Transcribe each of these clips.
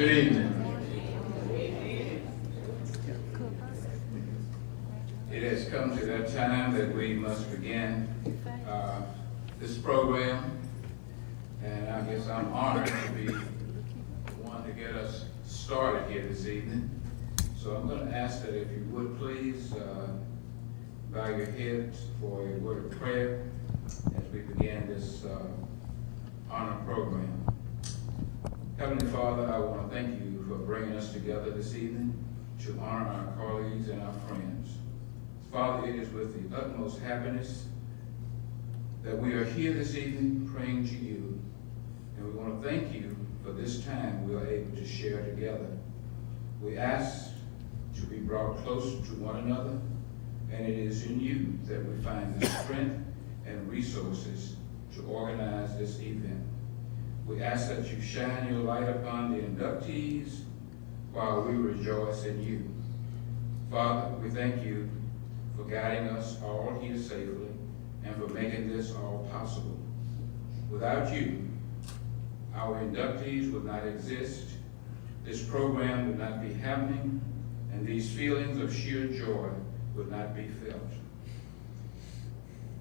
Good evening. It has come to that time that we must begin this program, and I guess I'm honored to be the one to get us started here this evening. So I'm going to ask that if you would please bow your heads for a word of prayer as we begin this honor program. Heavenly Father, I want to thank you for bringing us together this evening to honor our colleagues and our friends. Father, it is with the utmost happiness that we are here this evening praying to you, and we want to thank you for this time we are able to share together. We ask to be brought closer to one another, and it is in you that we find the strength and resources to organize this event. We ask that you shine your light upon the inductees while we rejoice in you. Father, we thank you for guiding us all here safely and for making this all possible. Without you, our inductees would not exist, this program would not be happening, and these feelings of sheer joy would not be felt.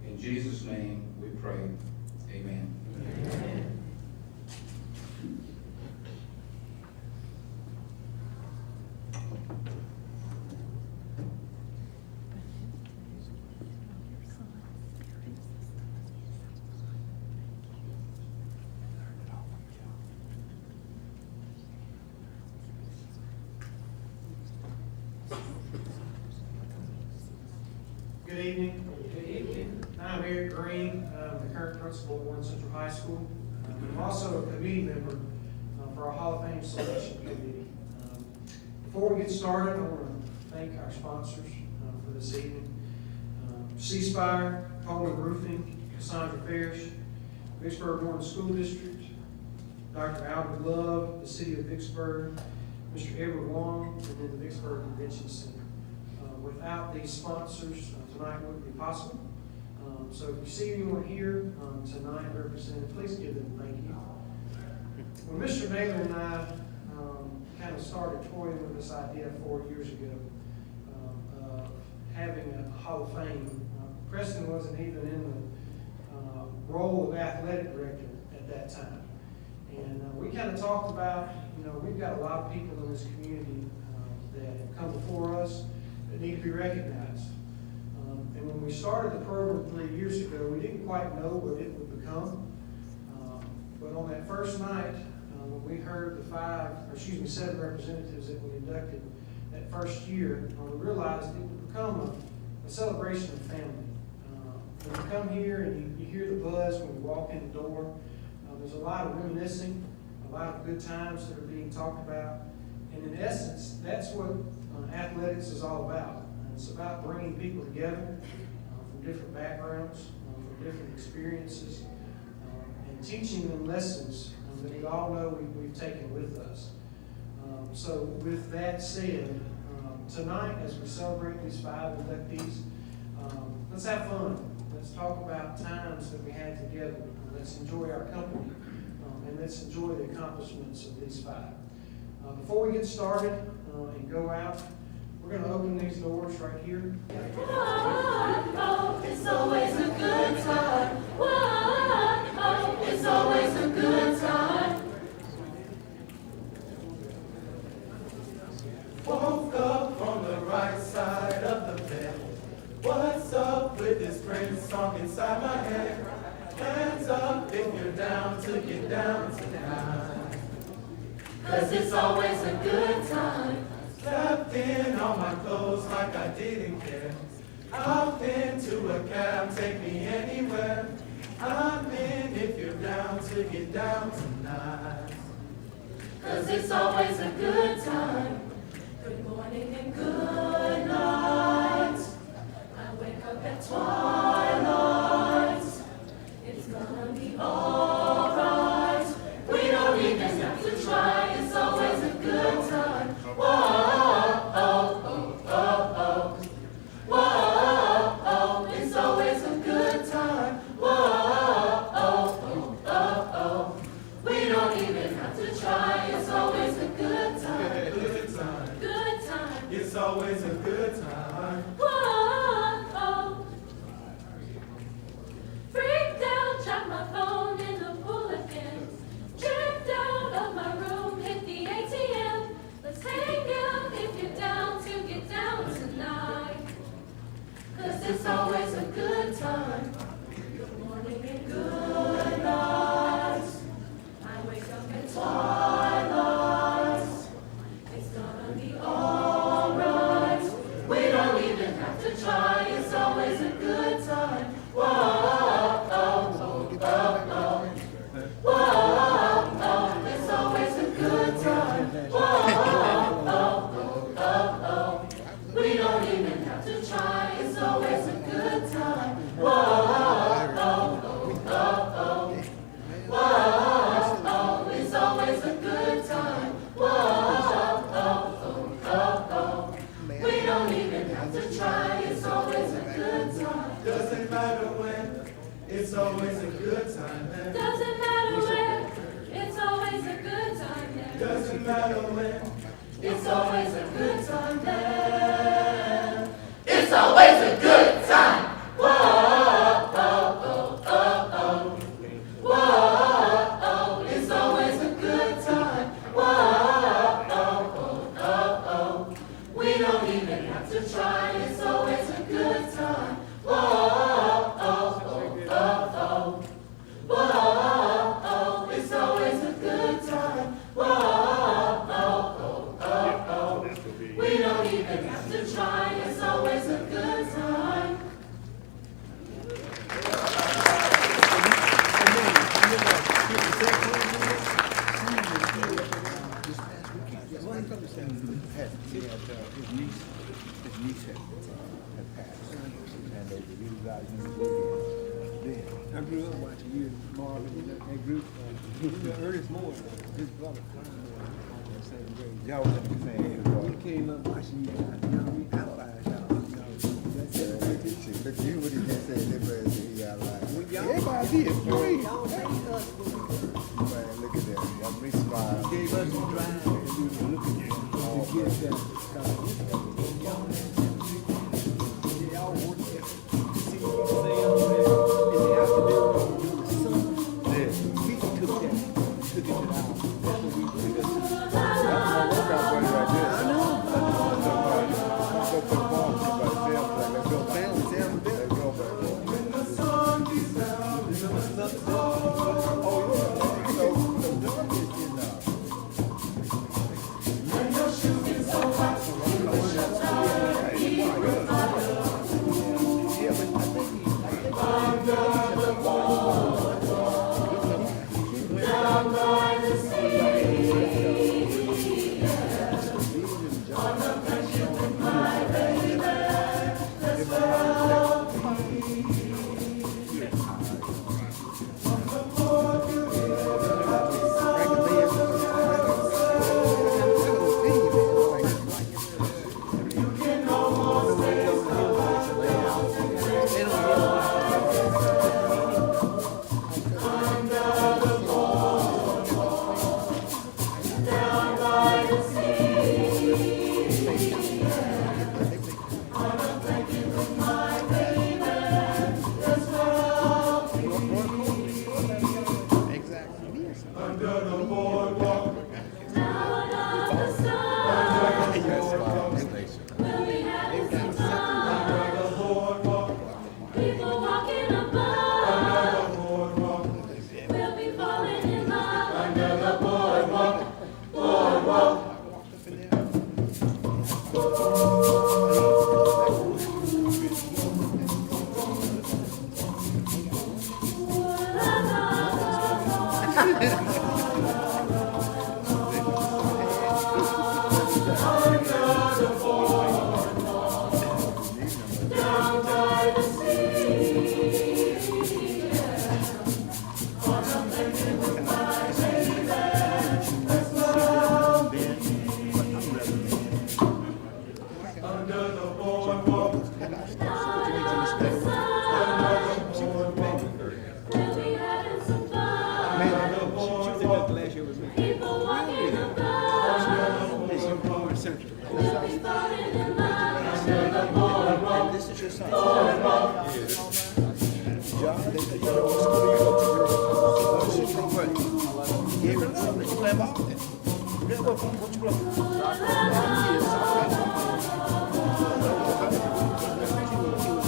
In Jesus' name we pray. Amen. Amen. Good evening. Good evening. I'm Eric Green, the current principal of Warren Central High School. I'm also a committee member for our Hall of Fame Selection Committee. Before we get started, I want to thank our sponsors for this evening. C-Spire, Coleman Roofing, Cassandra Parrish, Vicksburg Warren School District, Dr. Albert Love, the City of Vicksburg, Mr. Edward Wong, and then the Vicksburg Convention Center. Without these sponsors, tonight wouldn't be possible. So if you see anyone here tonight represented, please give them a thank you. When Mr. Naylor and I kind of started toying with this idea 4 years ago of having a Hall of Fame, Preston wasn't even in the role of athletic director at that time. And we kind of talked about, we've got a lot of people in this community that have come before us that need to be recognized. And when we started the program 3 years ago, we didn't quite know what it would become. But on that first night, when we heard the 7 representatives that we inducted that first year, we realized it would become a celebration of family. When you come here and you hear the buzz when you walk in the door, there's a lot of reminiscing, a lot of good times that are being talked about. And in essence, that's what athletics is all about. It's about bringing people together from different backgrounds, from different experiences, and teaching them lessons that we all know we've taken with us. So with that said, tonight as we celebrate these 5 inductees, let's have fun. Let's talk about times that we had together. Let's enjoy our company, and let's enjoy the accomplishments of these 5. Before we get started and go out, we're going to open these doors right here. Whoa, it's always a good time. Whoa, it's always a good time. Woke up on the right side of the bed. What's up with this Prince song inside my head? Hands up if you're down to get down tonight. 'Cause it's always a good time. Stepped in all my clothes like I didn't care. Hop into a cab, take me anywhere. I'm in if you're down to get down tonight. 'Cause it's always a good time. Good morning and good night. I wake up at twilight. It's gonna be alright. We don't even have to try. It's always a good time. Whoa. It's always a good time. Whoa. We don't even have to try. It's always a good shadowing. It's always a good time there. It's always a good time. Whoa, oh, oh, oh, oh. Whoa, oh, it's always a good time. Whoa, oh, oh, oh, oh. We don't even have to try. It's always a good time. Whoa, oh, oh, oh, oh. Whoa, oh, it's always a good time. Whoa, oh, oh, oh, oh. We don't even have to try. It's always a good time. I grew up watching you and Marvin and that group. Ernest Moore, his brother, in the same grade. Y'all was in the same age, We came up watching you guys, you know, we idolized y'all. You know, that's it. See, look, you what he just said, everybody said he got like. Y'all- Everybody did, great. Y'all made us what we were. Man, look at that. Y'all me smile. Gave us the drive and we were looking at it to get that scholarship. Y'all worked there. See, you say up there in the afternoon, during the sun. Yeah. We took it to the house. That's what we did. That's my workout buddy right there. I know. Let's go put ball. Let's go Family, Let's go back. When the sun beats down, remember nothing. When your shoes get so hot, Down by the sea, on a friendship with my baby, let's go. Down by the sea, on a friendship with my baby, let's go. under the boardwalk, Down on the sun, we'll be having some fun. under the boardwalk, People walking above, under the boardwalk, we'll be falling in love. under the boardwalk, boardwalk. Down by the sea, on a friendship with my baby, let's go. Under the boardwalk, Down on the sun, boardwalk, we'll be having some fun. under the boardwalk, Last year was me. People walking above, This is Power Central. we'll be falling in love. Under the boardwalk, This is your son.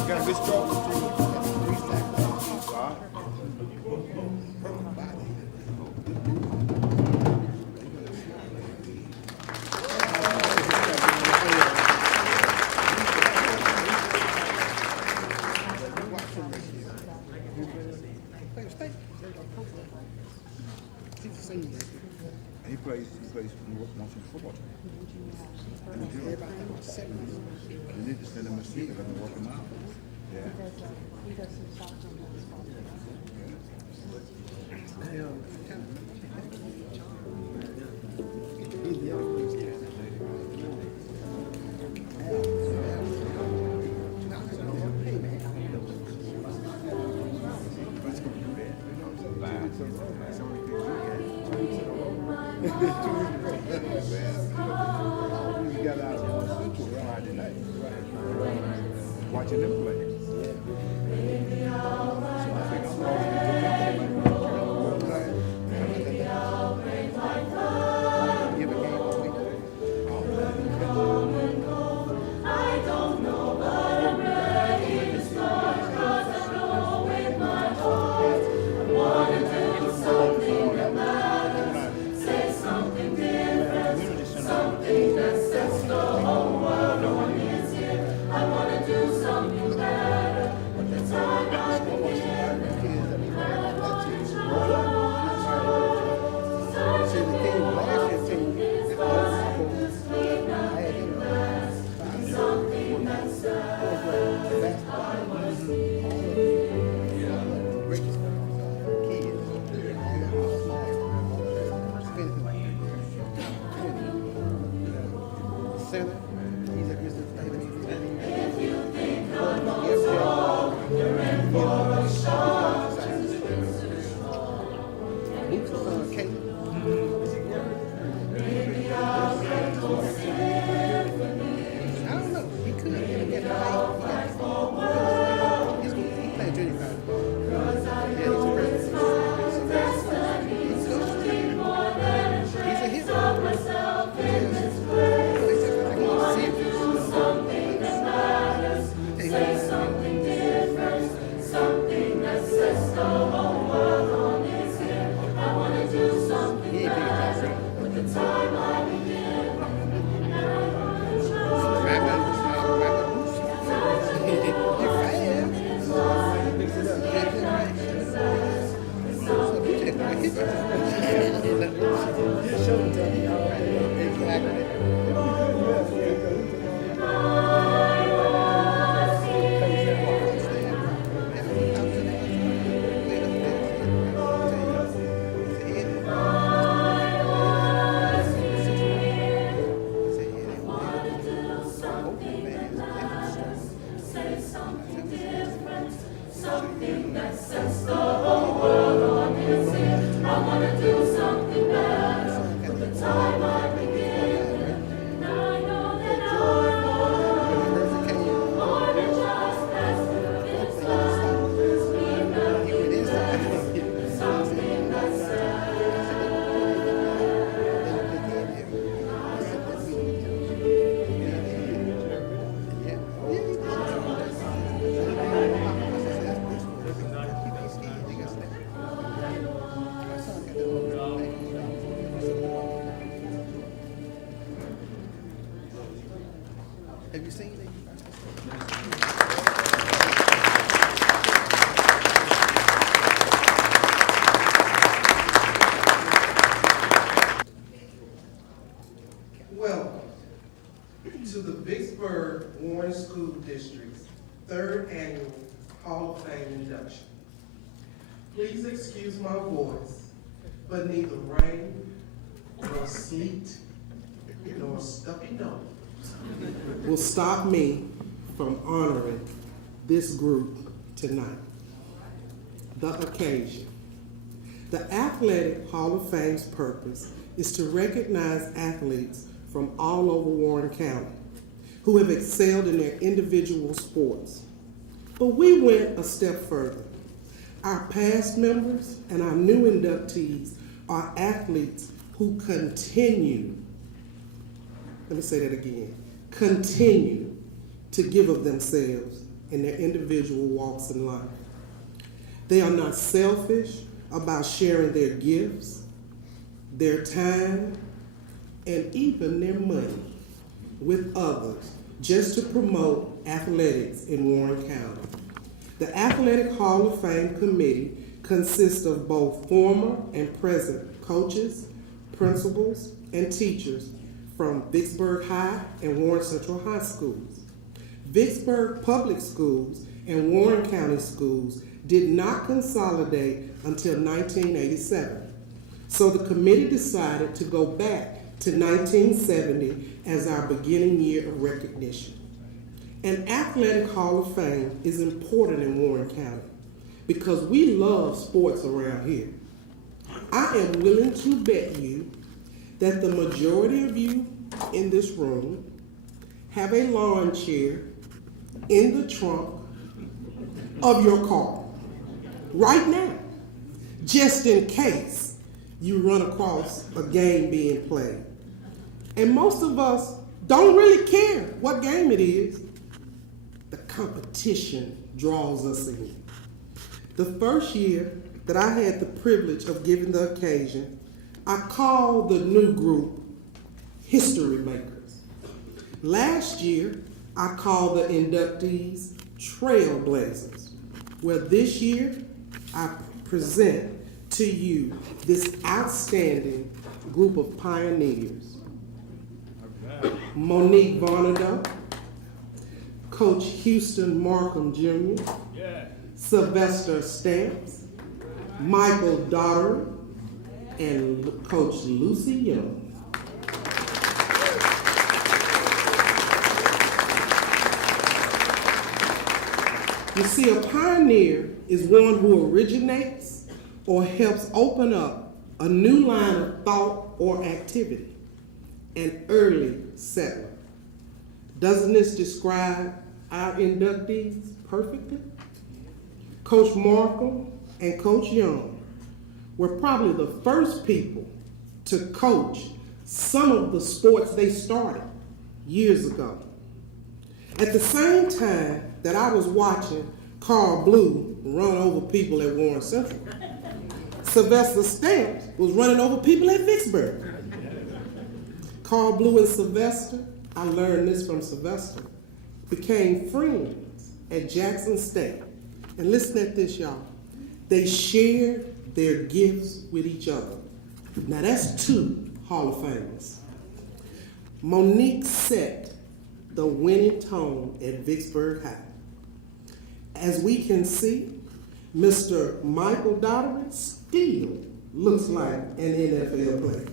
Got a good stroke. He plays wants some football. You need to send him a seat, they're gonna work him out. Yeah. He does some shots on basketball. Let's go do that. We got out on Central Friday night, watching them play. So I think I'm give a game a week. I don't know, but I'm ready to start, 'cause I know in my heart I wanna do something that matters, say something different, something that sets the whole world on its ear. I wanna do something better with the time I begin. See, the team last year, team, they all Something that says Center, he's a Mr. if you think I'm all you're in for a shock. Maybe I'll get no I don't know. He could get fight for world. He played junior college. Yeah, he's a He's a hit. myself in this something that matters, say something different, something that sets the whole world on its ear. I wanna do something better with the time I begin. Say something different, something that sets the whole world on its ear. I wanna do something better with the time I begin. And I know that our Lord, more than just as good as love, something that Have you seen it? Welcome to the Vicksburg Warren School District's 3rd Annual Hall of Fame induction. Please excuse my voice, but neither rain, nor sleet, nor stuffy nose will stop me from honoring this group tonight. The occasion. The Athletic Hall of Fame's purpose is to recognize athletes from all over Warren County who have excelled in their individual sports. But we went a step further. Our past members and our new inductees are athletes who continue, let me say that again, continue to give of themselves in their individual walks in life. They are not selfish about sharing their gifts, their time, and even their money with others just to promote athletics in Warren County. The Athletic Hall of Fame Committee consists of both former and present coaches, principals, and teachers from Vicksburg High and Warren Central High Schools. Vicksburg Public Schools and Warren County Schools did not consolidate until 1987. So the committee decided to go back to 1970 as our beginning year of recognition. An Athletic Hall of Fame is important in Warren County because we love sports around here. I am willing to bet you that the majority of you in this room have a lawn chair in the trunk of your car right now, just in case you run across a game being played. And most of us don't really care what game it is. The competition draws us in. The first year that I had the privilege of giving the occasion, I called the new group History Makers. Last year, I called the inductees Trailblazers. Well, this year, I present to you this outstanding group of pioneers. Monique Varnado, Coach Houston Markham Jr., Sylvester Stamps, Michael Daugherty, and Coach Lucy Young. You see, a pioneer is one who originates or helps open up a new line of thought or activity, an early settler. Doesn't this describe our inductees perfectly? Coach Markham and Coach Young were probably the first people to coach some of the sports they started years ago. At the same time that I was watching Carl Blue run over people at Warren Central, Sylvester Stamps was running over people at Vicksburg. Carl Blue and Sylvester, I learned this from Sylvester, became friends at Jackson State. And listen at this, y'all. They shared their gifts with each other. Now that's two Hall of Famers. Monique set the winning tone at Vicksburg High. As we can see, Mr. Michael Daugherty still looks like an NFL player.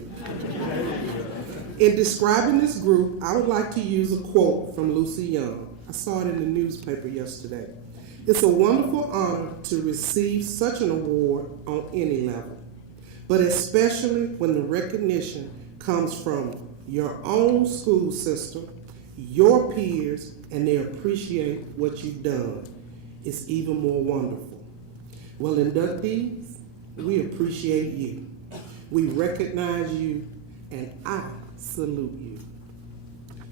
In describing this group, I would like to use a quote from Lucy Young. I saw it in the newspaper yesterday. It's a wonderful honor to receive such an award on any level, but especially when the recognition comes from your own school system, your peers, and they appreciate what you've done. It's even more wonderful. Well, inductees, we appreciate you. We recognize you, and I salute you.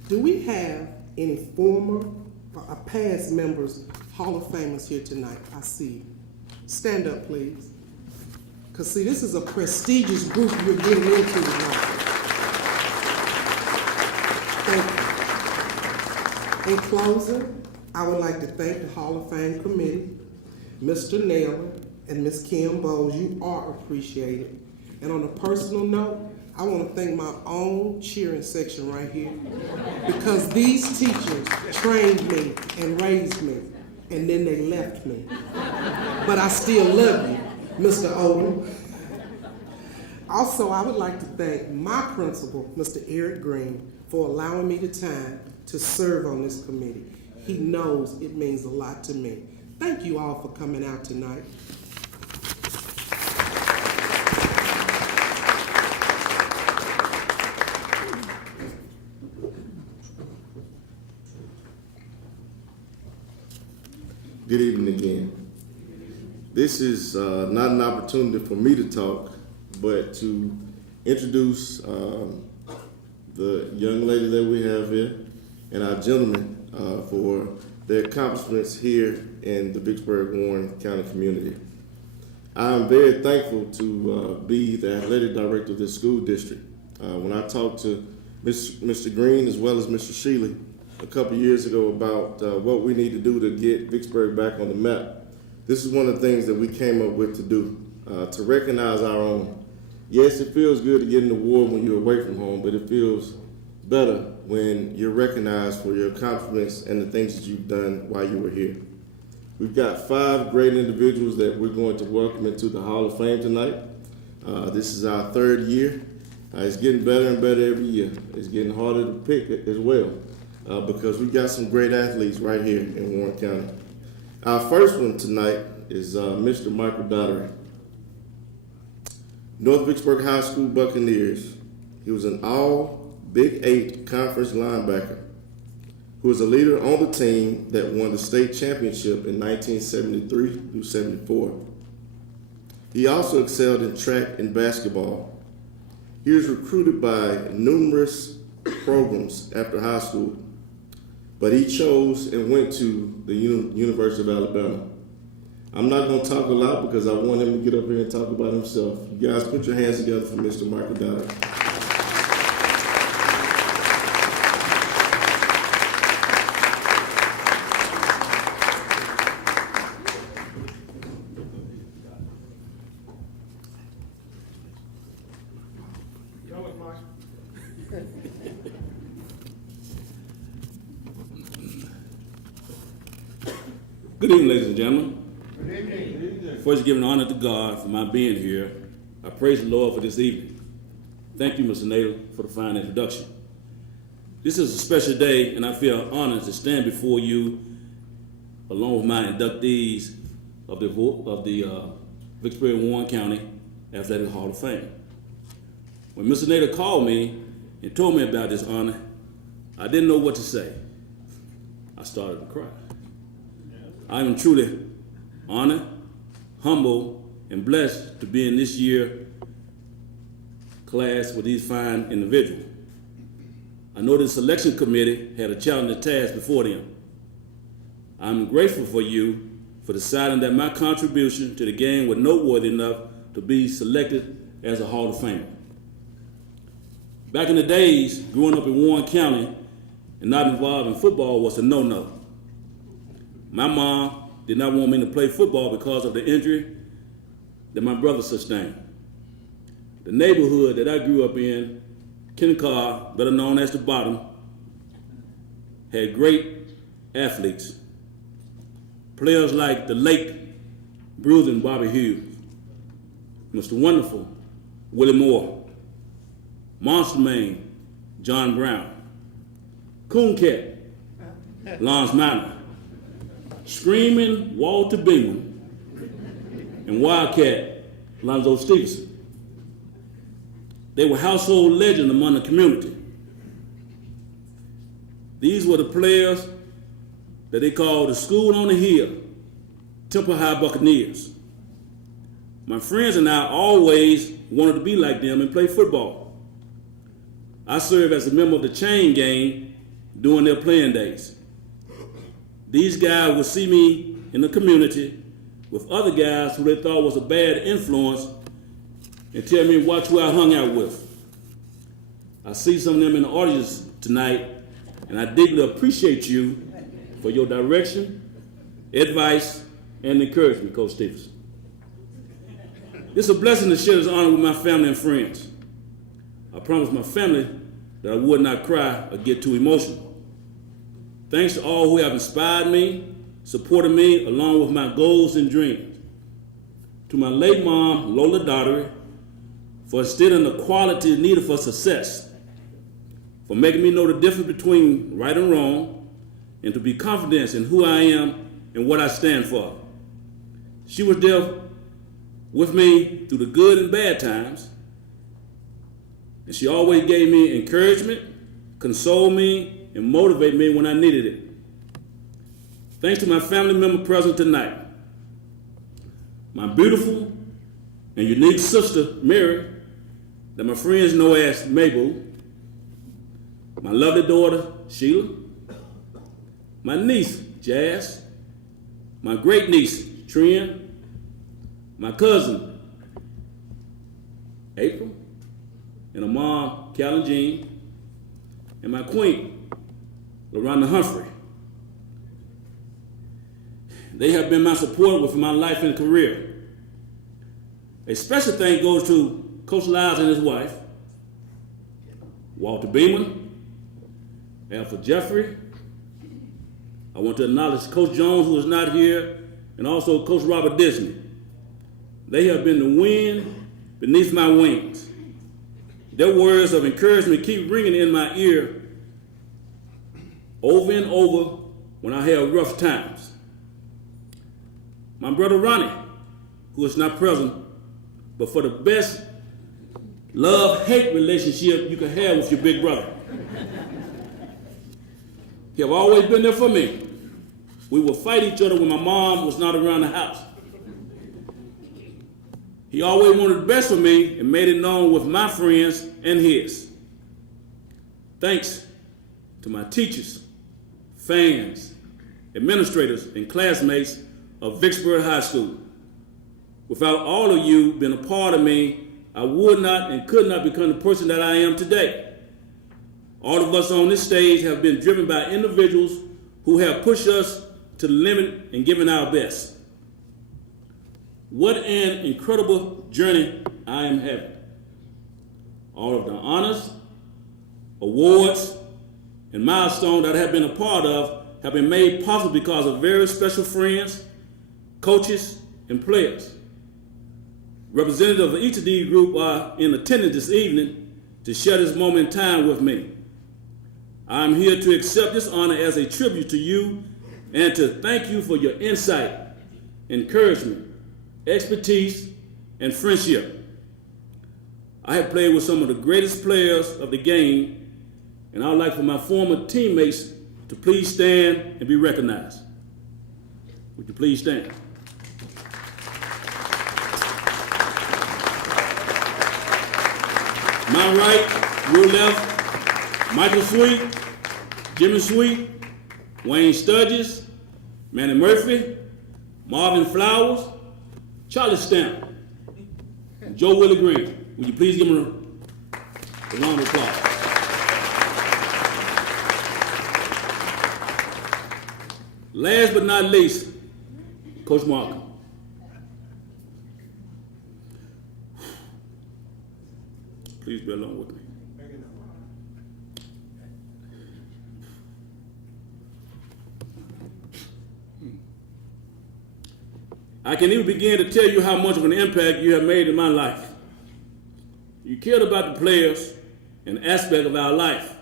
Do we have any former or past members, Hall of Famers here tonight? I see you. Stand up, please. Because, see, this is a prestigious group you're getting into tonight. Thank you. In closing, I would like to thank the Hall of Fame committee, Mr. Naylor and Ms. Kim Bowles. You are appreciated. And on a personal note, I want to thank my own cheering section right here, because these teachers trained me and raised me, and then they left me. But I still love you, Mr. Odom. Also, I would like to thank my principal, Mr. Eric Green, for allowing me the time to serve on this committee. He knows it means a lot to me. Thank you all for coming out tonight. Good evening again. This is not an opportunity for me to talk, but to introduce the young lady that we have here and our gentlemen for their accomplishments here in the Vicksburg-Warren County community. I am very thankful to be the athletic director of this school district. When I talked to Mr. Green as well as Mr. Shealy a couple years ago about what we need to do to get Vicksburg back on the map, this is one of the things that we came up with to do, to recognize our own. Yes, it feels good to get an award when you're away from home, but it feels better when you're recognized for your accomplishments and the things that you've done while you were here. We've got 5 great individuals that we're going to welcome into the Hall of Fame tonight. This is our 3rd year. It's getting better and better every year. It's getting harder to pick as well, because we've got some great athletes right here in Warren County. Our first one tonight is Mr. Michael Daugherty. North Vicksburg High School Buccaneers. He was an all Big 8 conference linebacker who was a leader on the team that won the state championship in 1973 through 74. He also excelled in track and basketball. He was recruited by numerous programs after high school, but he chose and went to the University of Alabama. I'm not going to talk a lot because I want him to get up here and talk about himself. You guys put your hands together for Mr. Michael Dowd. Good evening, ladies and gentlemen. Good evening. First, giving honor to God for my being here. I praise the Lord for this evening. Thank you, Mr. Ater, for the fine introduction. This is a special day, and I feel honored to stand before you along with my inductees of the Vicksburg and Warren County Athletic Hall of Fame. When Mr. Ater called me and told me about this honor, I didn't know what to say. I started to cry. I am truly honored, humble, and blessed to be in this year's class with these fine individuals. I know the selection committee had a challenging task before them. I'm grateful for you for deciding that my contribution to the game was noteworthy enough to be selected as a Hall of Famer. Back in the days, growing up in Warren County and not involved in football was a no-no. My mom did not want me to play football because of the injury that my brother sustained. The neighborhood that I grew up in, Kennecar, better known as the Bottom, had great athletes. Players like the late bruising Bobby Hughes, Mr. Wonderful, Willie Moore, Monster Man, John Brown, Cooncat, Lance Manor, Screaming Walter Beeman, and Wildcat Lonzo Stevenson. They were household legends among the community. These were the players that they called the School on the Hill, Temple High Buccaneers. My friends and I always wanted to be like them and play football. I served as a member of the chain gang during their playing days. These guys would see me in the community with other guys who they thought was a bad influence and tell me watch who I hung out with. I see some of them in the audience tonight, and I deeply appreciate you for your direction, advice, and encouragement, Coach Stevenson. It's a blessing to share this honor with my family and friends. I promised my family that I would not cry or get too emotional. Thanks to all who have inspired me, supported me along with my goals and dreams. To my late mom, Lola Daughtery, for instilling the quality needed for success, for making me know the difference between right and wrong, and to be confident in who I am and what I stand for. She was there with me through the good and bad times, and she always gave me encouragement, consoled me, and motivated me when I needed it. Thanks to my family member present tonight, my beautiful and unique sister, Mary, that my friends know as Mabel, my lovely daughter, Sheila, my niece, Jazz, my great niece, Trin, my cousin, April, and her mom, Callan Jean, and my queen, Loranda Humphrey. They have been my support with my life and career. A special thank goes to Coach Lyles and his wife, Walter Beeman, Alfred Jeffrey. I want to acknowledge Coach Jones, who is not here, and also Coach Robert Disney. They have been the wind beneath my wings. Their words of encouragement keep ringing in my ear over and over when I have rough times. My brother Ronnie, who is not present, but for the best love-hate relationship you can have with your big brother. He have always been there for me. We would fight each other when my mom was not around the house. He always wanted the best for me and made it known with my friends and his. Thanks to my teachers, fans, administrators, and classmates of Vicksburg High School. Without all of you being a part of me, I would not and could not become the person that I am today. All of us on this stage have been driven by individuals who have pushed us to the limit and given our best. What an incredible journey I am having. All of the honors, awards, and milestones that I have been a part of have been made possible because of very special friends, coaches, and players. Representatives of each of these groups are in attendance this evening to share this moment in time with me. I'm here to accept this honor as a tribute to you and to thank you for your insight, encouragement, expertise, and friendship. I have played with some of the greatest players of the game, and I would like for my former teammates to please stand and be recognized. Would you please stand? My right, your left, Michael Sweet, Jimmy Sweet, Wayne Sturgis, Manny Murphy, Marvin Flowers, Charlie Stamp, and Joe Willie Green. Would you please give them a round of applause? Last but not least, Coach Markham. Please be along with me. I can even begin to tell you how much of an impact you have made in my life. You cared about the players and aspect of our life.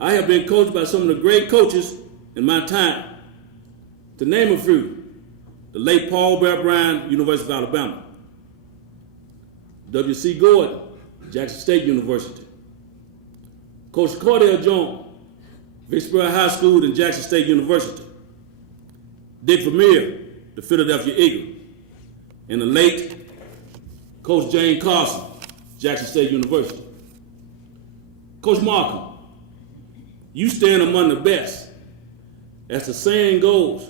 I have been coached by some of the great coaches in my time. To name a few, the late Paul Bear Bryant, University of Alabama. W.C. Gordon, Jackson State University. Coach Cordell Jones, Vicksburg High School and Jackson State University. Dick Vermeer, the Philadelphia Eagle. And the late Coach Jane Carson, Jackson State University. Coach Markham, you stand among the best. As the saying goes,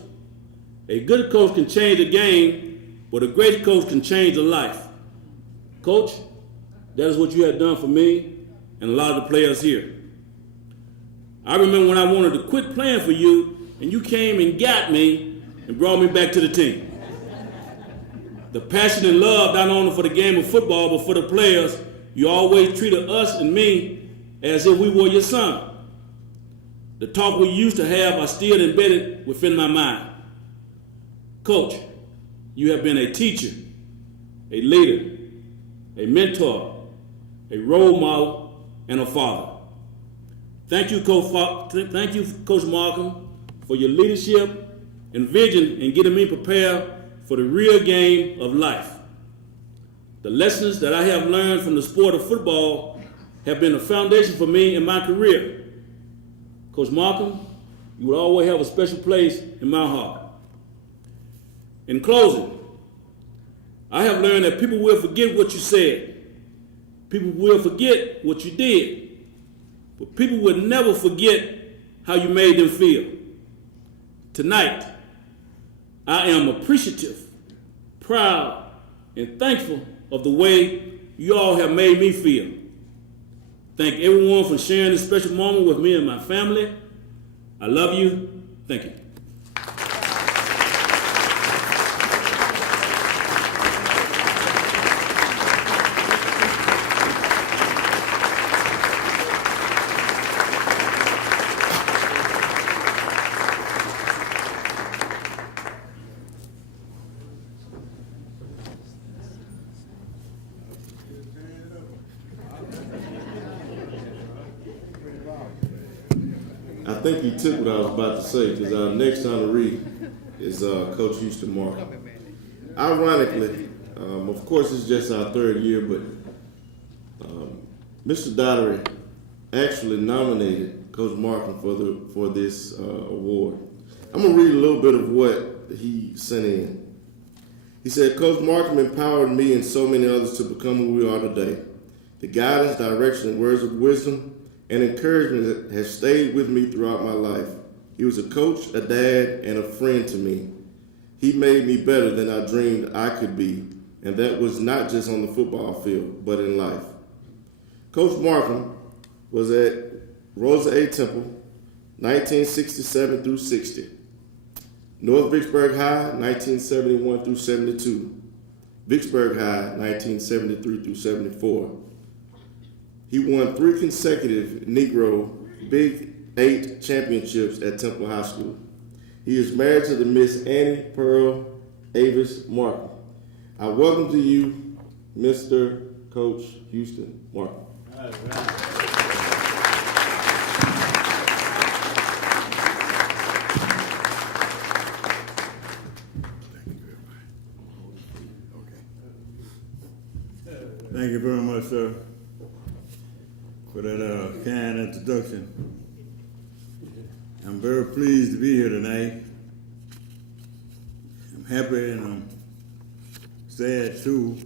a good coach can change a game, but a great coach can change a life. Coach, that is what you have done for me and a lot of the players here. I remember when I wanted to quit playing for you, and you came and got me and brought me back to the team. The passion and love, not only for the game of football, but for the players, you always treated us and me as if we were your son. The talk we used to have are still embedded within my mind. Coach, you have been a teacher, a leader, a mentor, a role model, and a father. Thank you, Coach Markham, for your leadership and vision in getting me prepared for the real game of life. The lessons that I have learned from the sport of football have been a foundation for me in my career. Coach Markham, you will always have a special place in my heart. In closing, I have learned that people will forget what you said. People will forget what you did. But people will never forget how you made them feel. Tonight, I am appreciative, proud, and thankful of the way you all have made me feel. Thank everyone for sharing this special moment with me and my family. I love you. Thank you. I think you took what I was about to say, because our next honoree is Coach Houston Markham. Ironically, of course, it's just our third year, but Mr. Daughtery actually nominated Coach Markham for this award. I'm gonna read a little bit of what he sent in. He said, Coach Markham empowered me and so many others to become who we are today. The guidance, direction, and words of wisdom and encouragement that has stayed with me throughout my life. He was a coach, a dad, and a friend to me. He made me better than I dreamed I could be, and that was not just on the football field, but in life. Coach Markham was at Rosa A. Temple, 1967 through 60. North Vicksburg High, 1971 through 72. Vicksburg High, 1973 through 74. He won 3 consecutive Negro Big 8 championships at Temple High School. He is married to the Miss Annie Pearl Avis Markham. I welcome to you, Mr. Coach Houston Markham. All right. Thank you very much, sir, for that kind introduction. I'm very pleased to be here tonight. I'm happy and I'm sad too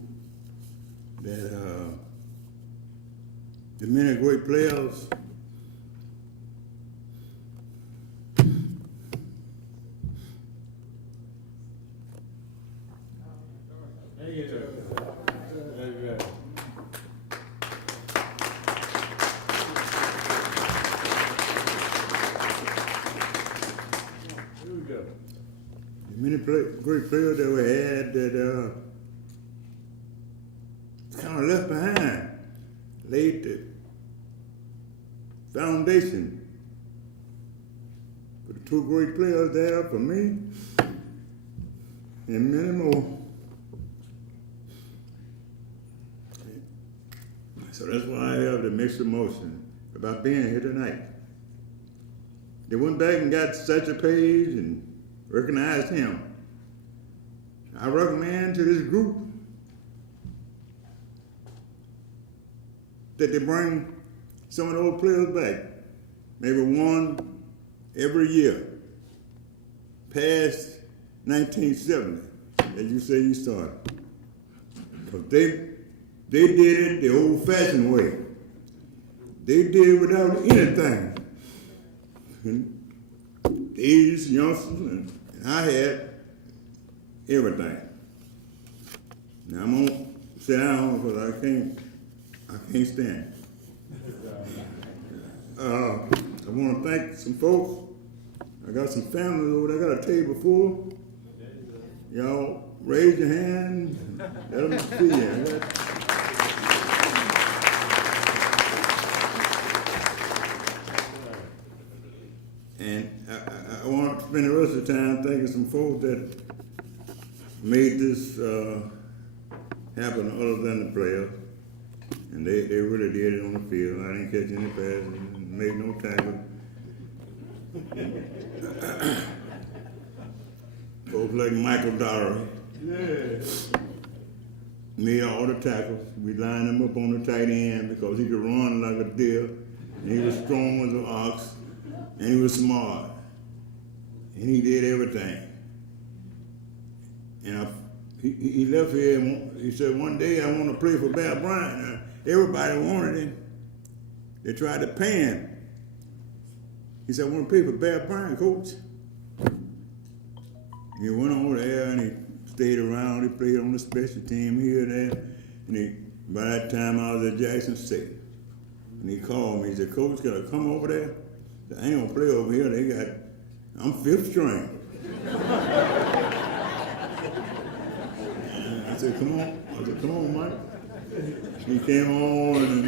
that the many great players great players that we had that kind of left behind, laid the foundation for the 2 great players there for me and many more. So that's why I have the mixed emotion about being here tonight. They went back and got such a page and recognized him. I recommend to this group that they bring some of those players back, maybe one every year, past 1970, as you say you started. Because they did it the old-fashioned way. They did it without anything. These youngsters, and I had everything. Now I'm gonna sit down because I can't stand. I want to thank some folks. I got some families over there. I got a table full. Y'all raise your hand. Let them see you. And I want to spend the rest of the time thanking some folks that made this happen other than the players. And they really did it on the field. I didn't catch any passes, made no tackle. Folks like Michael Daughtery made all the tackles. We lined him up on the tight end because he could run like a deer, and he was strong as an ox, and he was smart, and he did everything. And he left here and he said, one day I want to play for Bear Bryant. Everybody wanted him. They tried to pay him. He said, I want to play for Bear Bryant, coach. He went over there and he stayed around. He played on the special team here and there. And by that time I was at Jackson State. And he called me. He said, Coach, can I come over there? I said, I ain't gonna play over here. I'm 5th string. I said, come on. I said, come on, Mike. He came on and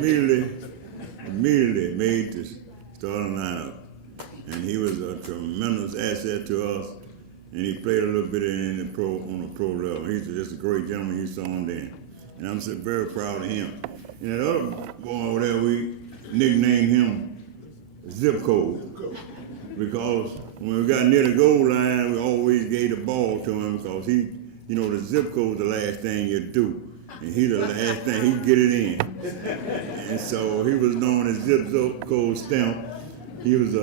immediately made the starting lineup. And he was a tremendous asset to us. And he played a little bit on the pro level. He's just a great gentleman. You saw him then. And I'm so very proud of him. And that other boy over there, we nicknamed him Zip Code. Because when we got near the goal line, we always gave the ball to him because the zip code is the last thing you do. and he the last thing he could get it in. And so he was known as Zip Code Stamp. He was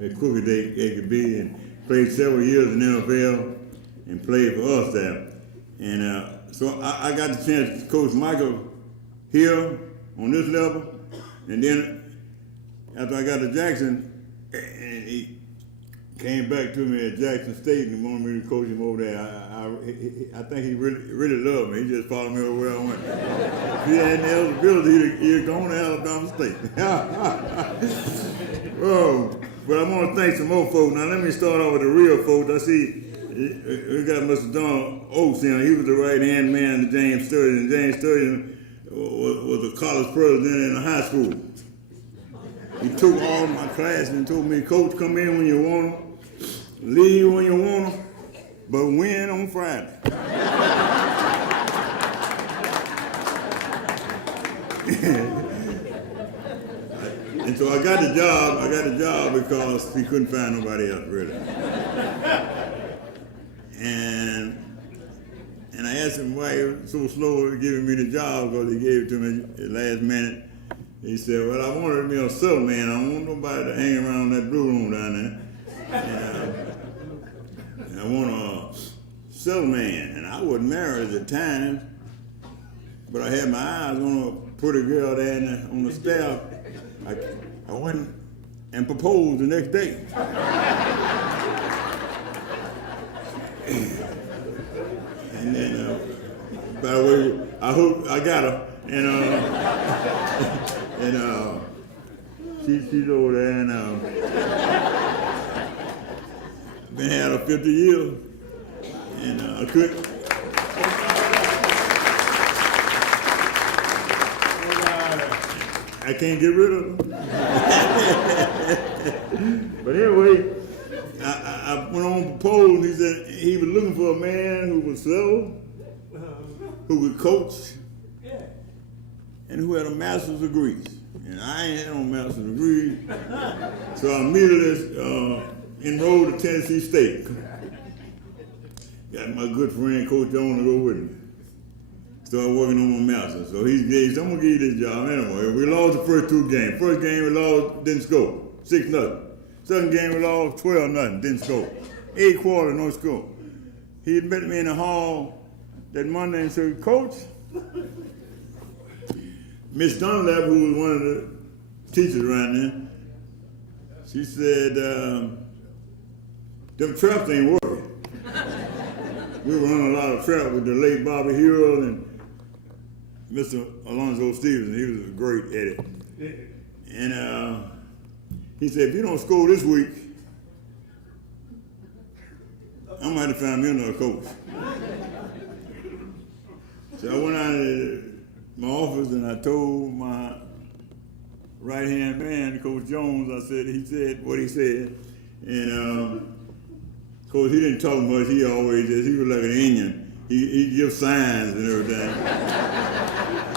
as quick as they could be, and played several years in the NFL and played for us there. And so I got the chance to coach Michael here on this level, and then after I got to Jackson, and he came back to me at Jackson State and wanted me to coach him over there. I think he really loved me. He just followed me over where I went. If he had any eligibility, he'd have gone to Alabama State. Oh, but I want to thank some more folks. Now let me start off with the real folks. I see we got Mr. Don Oaks in. He was the right-hand man to James Sturgeon. James Sturgeon was a college president in a high school. He took all my class and told me, Coach, come in when you want them, leave when you want them, but win on Friday. And so I got the job because he couldn't find nobody else, really. And I asked him why he was so slow at giving me the job, because he gave it to me at the last minute. He said, well, I wanted to be a subtle man. I don't want nobody to hang around that blue room down there. And I want a subtle man. And I wasn't married at the time, but I had my eyes on a pretty girl there on the staff. I went and proposed the next day. And then, by the way, I got her, and she's over there, and been had her 50 years, and I couldn't. I can't get rid of her. But anyway, I went on and proposed. He said he was looking for a man who was civil, who could coach, and who had a master's degree. And I ain't had no master's degree, so I immediately enrolled at Tennessee State. Got my good friend Coach Jones to go with me. Started working on my master's. So he said, I'm gonna give you this job anyway. We lost the first two games. First game we lost, didn't score, 6-0. Second game we lost, 12-0, didn't score. 8 quarters, no score. He met me in the hall that Monday and said, Coach, Miss Dunlap, who was one of the teachers around there, she said, them traps ain't working. We were running a lot of traps with the late Bobby Hill and Mr. Alonzo Stevenson. He was great at it. And he said, if you don't score this week, I'm gonna have to find me another coach. So I went out to my office and I told my right-hand man, Coach Jones, he said what he said. And Coach, he didn't talk much. He was like an Indian. He give signs and everything.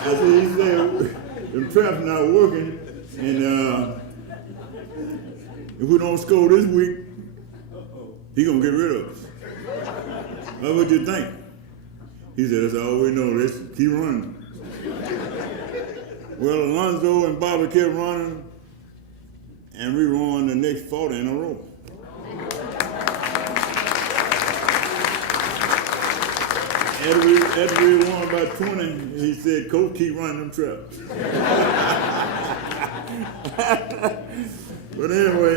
He said, the trap's not working, and if we don't score this week, he gonna get rid of us. What would you think? He said, that's all we know. Let's keep running. Well, Alonzo and Bobby kept running, and we won the next 40 in a row. After we won about 20, he said, Coach, keep running them traps. But anyway,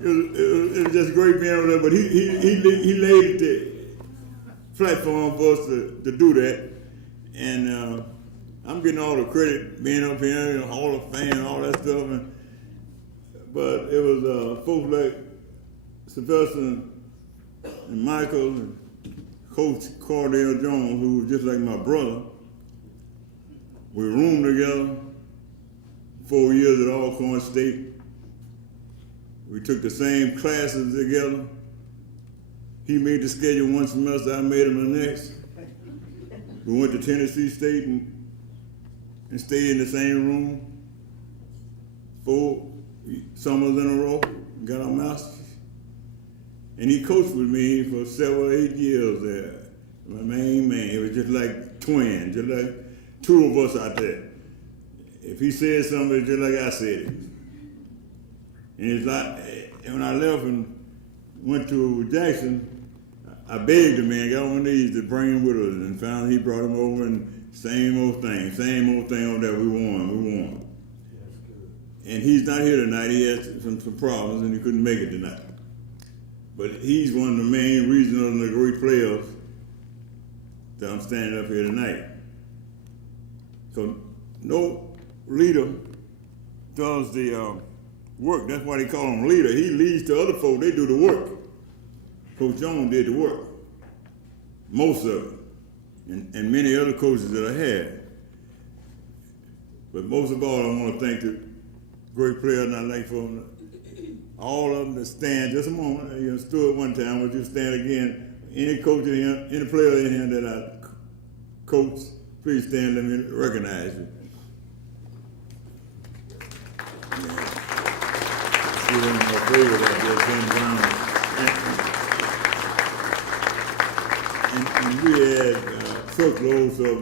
it was just great being over there. But he laid the platform for us to do that. And I'm getting all the credit being up here, Hall of Fame, all that stuff. But it was folks like Sylvester and Michael and Coach Cordell Jones, who was just like my brother. We roomed together 4 years at Alcorn State. We took the same classes together. He made the schedule one semester, I made him the next. We went to Tennessee State and stayed in the same room 4 summers in a row, got our masters. And he coached with me for 7 or 8 years there. My main man, it was just like twins, just like two of us out there. If he said something, it's just like I said it. And it's like, when I left and went to Jackson, I begged the man, got on my knees to bring him with us, and found he brought him over, and same old thing over there. We won. And he's not here tonight. He had some problems, and he couldn't make it tonight. But he's one of the main reasons of the great players that I'm standing up here tonight. So no leader does the work. That's why they call him leader. He leads the other folk. They do the work. Coach Jones did the work, most of it, and many other coaches that I had. But most of all, I want to thank the great players, and I'd like for them, all of them to stand just a moment. You stood one time, would you stand again? Any coach in here, any player in here that I coach, please stand, let me recognize you. See one of my favorites out there, Ben Brown. And we had truckloads of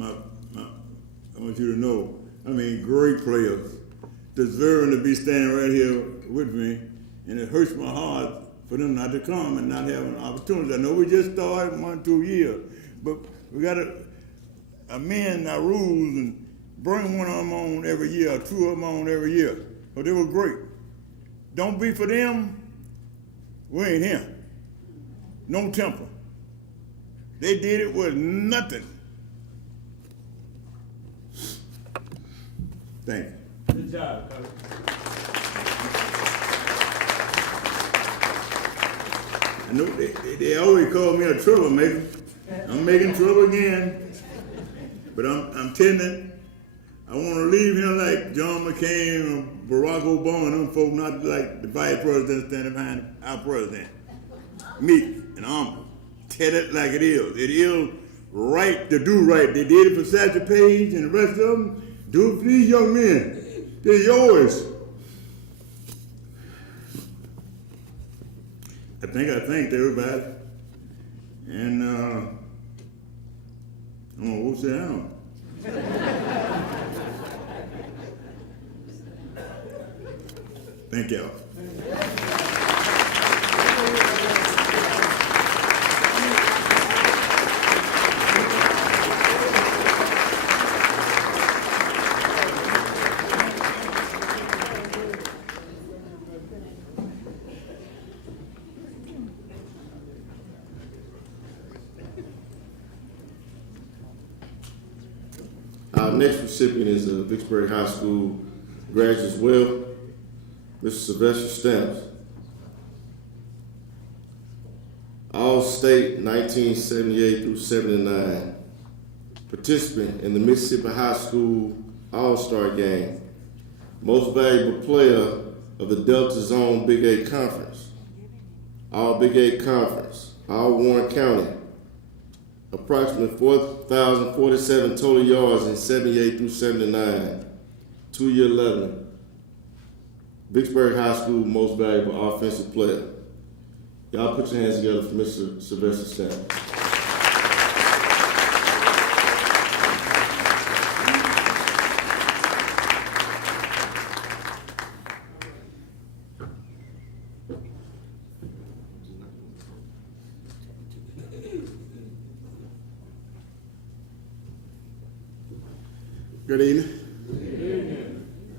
I want you to know, great players, deserving to be standing right here with me, and it hurts my heart for them not to come and not have an opportunity. I know we just started 1-2 years, but we got to amend our rules and bring one of them on every year, or two of them on every year. But they were great. Don't be for them, we ain't here. No temper. They did it with nothing. Thank you. Good job, Coach. I know they always call me a troublemaker. I'm making trouble again. But I'm telling, I want to leave here like John McCain or Barack Obama and them folk, not like the vice president standing behind our president. Meek and humble. Tell it like it is. It is right to do right. They did it for Satchel Paige and the rest of them. Do it for these young men. They're yours. I thanked everybody. And I'm gonna go sit down. Thank y'all. Our next recipient is a Vicksburg High School graduate as well, Mr. Sylvester Stamps. All-State 1978 through 79. Participant in the Mississippi High School All-Star Game. Most valuable player of the Delta Zone Big 8 Conference. All Big 8 Conference. All Warren County. Approximately 4,047 total yards in 78 through 79. 2-year leveling. Vicksburg High School Most Valuable Offensive Player. Y'all put your hands together for Mr. Sylvester Stamps. Good evening.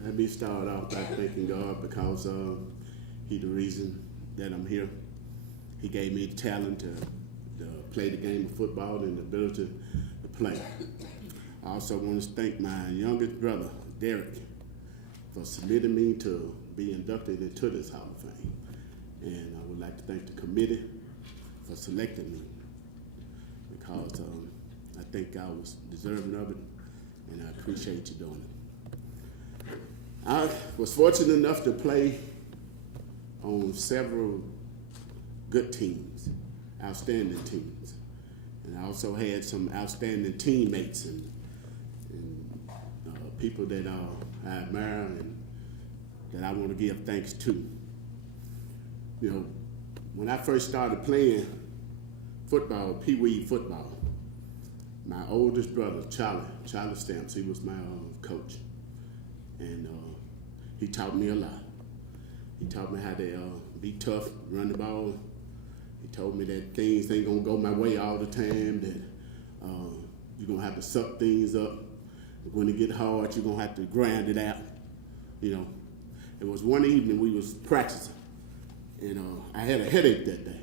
Let me start off by thanking God because He's the reason that I'm here. He gave me the talent to play the game of football and the ability to play. I also want to thank my youngest brother, Derek, for submitting me to be inducted into this Hall of Fame. And I would like to thank the committee for selecting me because I think I was deserving of it. And I appreciate you doing it. I was fortunate enough to play on several good teams, outstanding teams. And I also had some outstanding teammates and people that I admire and that I want to give thanks to. You know, when I first started playing football, Pee Wee football, my oldest brother, Charlie Stamps, he was my coach. And he taught me a lot. He taught me how to be tough, run the ball. He told me that things ain't gonna go my way all the time, that you're gonna have to suck things up. When it get hard, you're gonna have to grind it out. You know, it was one evening we was practicing, and I had a headache that day.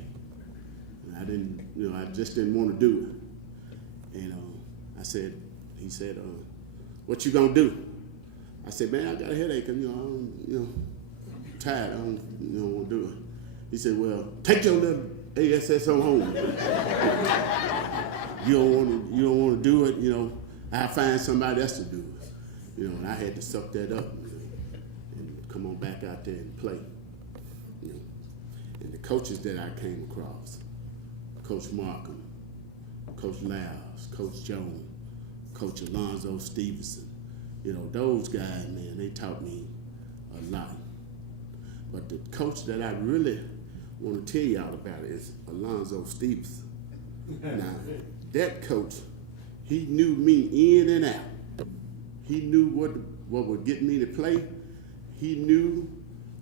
And I just didn't want to do it. And he said, what you gonna do? I said, man, I got a headache, and I'm tired. I don't want to do it. He said, well, take your little ASS on home. You don't want to do it. I'll find somebody else to do it. And I had to suck that up and come on back out there and play. And the coaches that I came across, Coach Markham, Coach Lyles, Coach Jones, Coach Alonzo Stevenson, those guys, man, they taught me a lot. But the coach that I really want to tell y'all about is Alonzo Stevenson. Now, that coach, he knew me in and out. He knew what would get me to play. He knew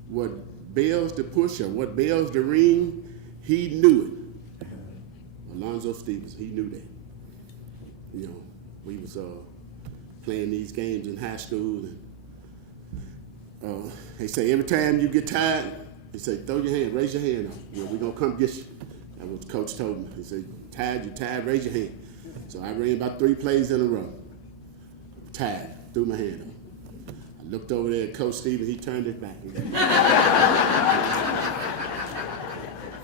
what bells to push or what bells to ring. He knew it. Alonzo Stevenson, he knew that. We was playing these games in high school, and they say every time you get tired, he say throw your hand, raise your hand up. We're gonna come get you. That's what the coach told me. He said, you tired, raise your hand. So I ran about 3 plays in a row. Tired, threw my hand up. I looked over there at Coach Stevens, he turned his back.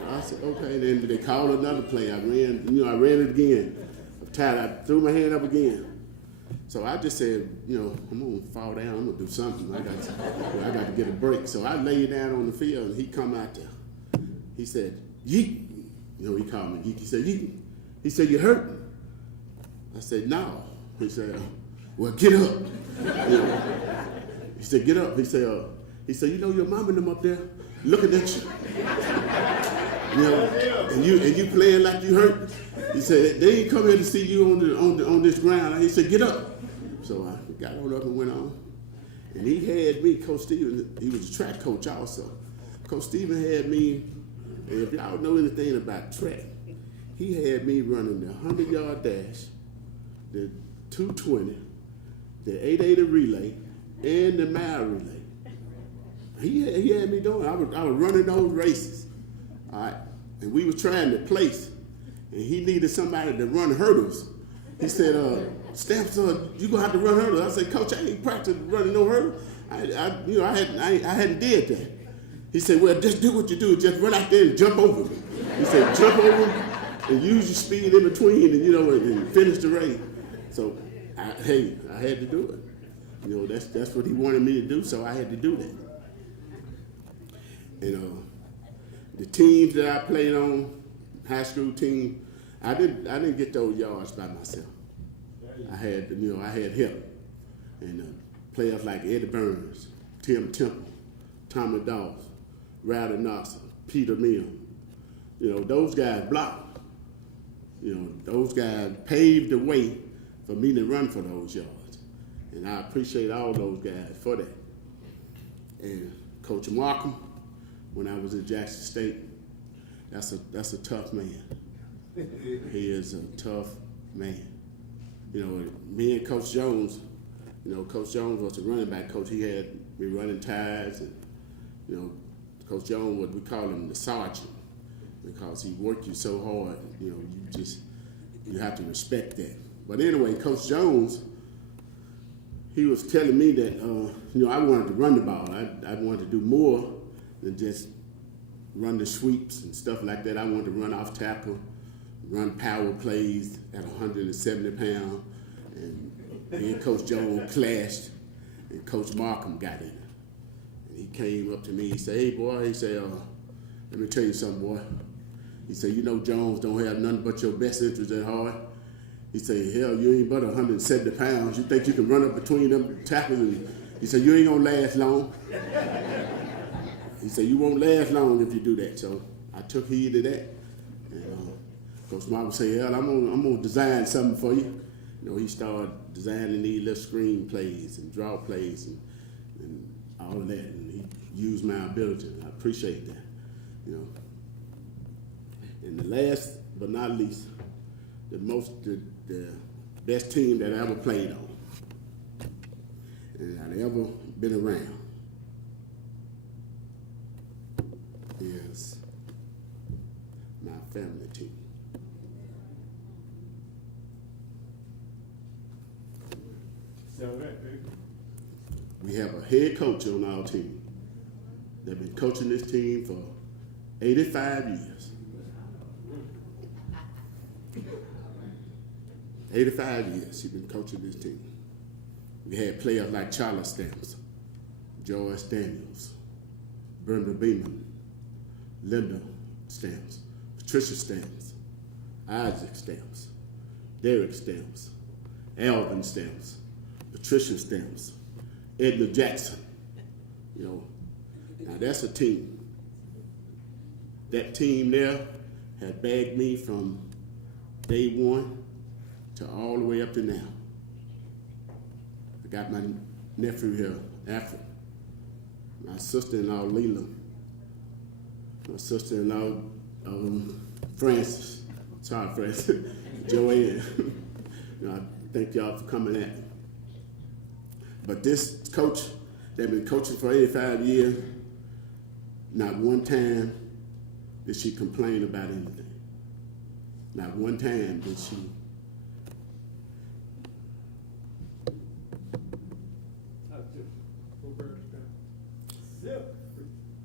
I said, okay, then they called another play. I ran it again. I'm tired, I threw my hand up again. So I just said, I'm gonna fall down, I'm gonna do something. I got to get a break. So I laid down on the field and he come out there. He said, yeet. He called me yeet. He said, yeet. He said, you hurt? I said, no. He said, well, get up. He said, get up. He said, your mom and them up there looking at you. And you playing like you hurt. He said, they ain't come here to see you on this ground. He said, get up. So I got on up and went on. And he had me, Coach Stevens, he was a track coach also. Coach Stevens had me, and if y'all know anything about track, he had me running the 100-yard dash, the 220, the 880 relay, and the mile relay. He had me doing. I was running those races. All right. And we was trying to place. And he needed somebody to run hurdles. He said, Stamps, you gonna have to run hurdles. I said, Coach, I ain't practiced running no hurdles. I hadn't did that. He said, well, just do what you do. Just run out there and jump over me. He said, jump over me and use your speed in between and finish the race. So, I had to do it. That's what he wanted me to do, so I had to do that. And the teams that I played on, high school team, I didn't get those yards by myself. I had help. And players like Eddie Burns, Tim Temple, Tommy Dawes, Riley Knox, Peter Mill. Those guys blocked. Those guys paved the way for me to run for those yards. And I appreciate all those guys for that. And Coach Markham, when I was at Jackson State, that's a tough man. He is a tough man. Me and Coach Jones, Coach Jones was a running back coach. He had me running ties, and Coach Jones, what we call him the sergeant, because he worked you so hard. You have to respect that. But anyway, Coach Jones, he was telling me that I wanted to run the ball. I wanted to do more than just run the sweeps and stuff like that. I wanted to run off tackle, run power plays at 170 pounds. And me and Coach Jones clashed, and Coach Markham got in. And he came up to me, he said, hey boy, he said, let me tell you something, boy. He said, Jones don't have nothing but your best interest at heart. He said, hell, you ain't but 170 pounds. You think you can run up between them tackles? And he said, you ain't gonna last long. He said, you won't last long if you do that. So I took heed to that. And Coach Markham said, hell, I'm gonna design something for you. You know, he started designing these little screenplays and draw plays and all of that, and he used my ability. And I appreciate that. You know. And the last but not least, the best team that I ever played on and I've ever been around is my family team. We have a head coach on our team. They've been coaching this team for 85 years. 85 years she's been coaching this team. We had players like Charlie Stamps, Joyce Daniels, Brenda Beeman, Linda Stamps, Patricia Stamps, Isaac Stamps, Derek Stamps, Alvin Stamps, Patricia Stamps, Edna Jackson. You know, now that's a team. That team there has bagged me from day one to all the way up to now. I got my nephew here, Alfred, my sister-in-law, Leela, my sister-in-law, Francis, Joanne. You know, I thank y'all for coming at me. But this coach, they've been coaching for 85 years, not one time did she complain about anything. Not one time did she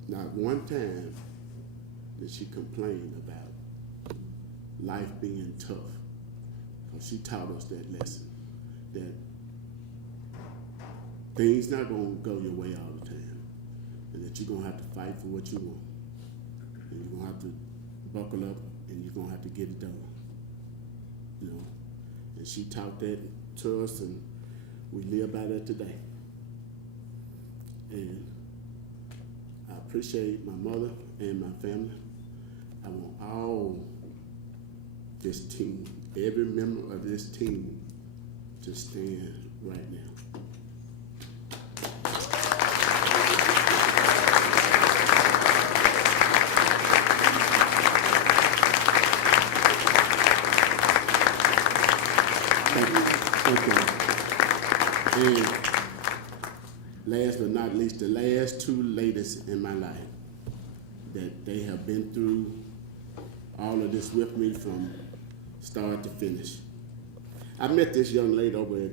not one time did she complain about life being tough. Because she taught us that lesson, that things not going to go your way all the time, and that you're going to have to fight for what you want. And you're going to have to buckle up, and you're going to have to get it done. You know, and she taught that to us, and we live by that today. And I appreciate my mother and my family. I want all this team, every member of this team, to stand right now. Thank you. And last but not least, the last two ladies in my life, that they have been through all of this with me from start to finish. I met this young lady over at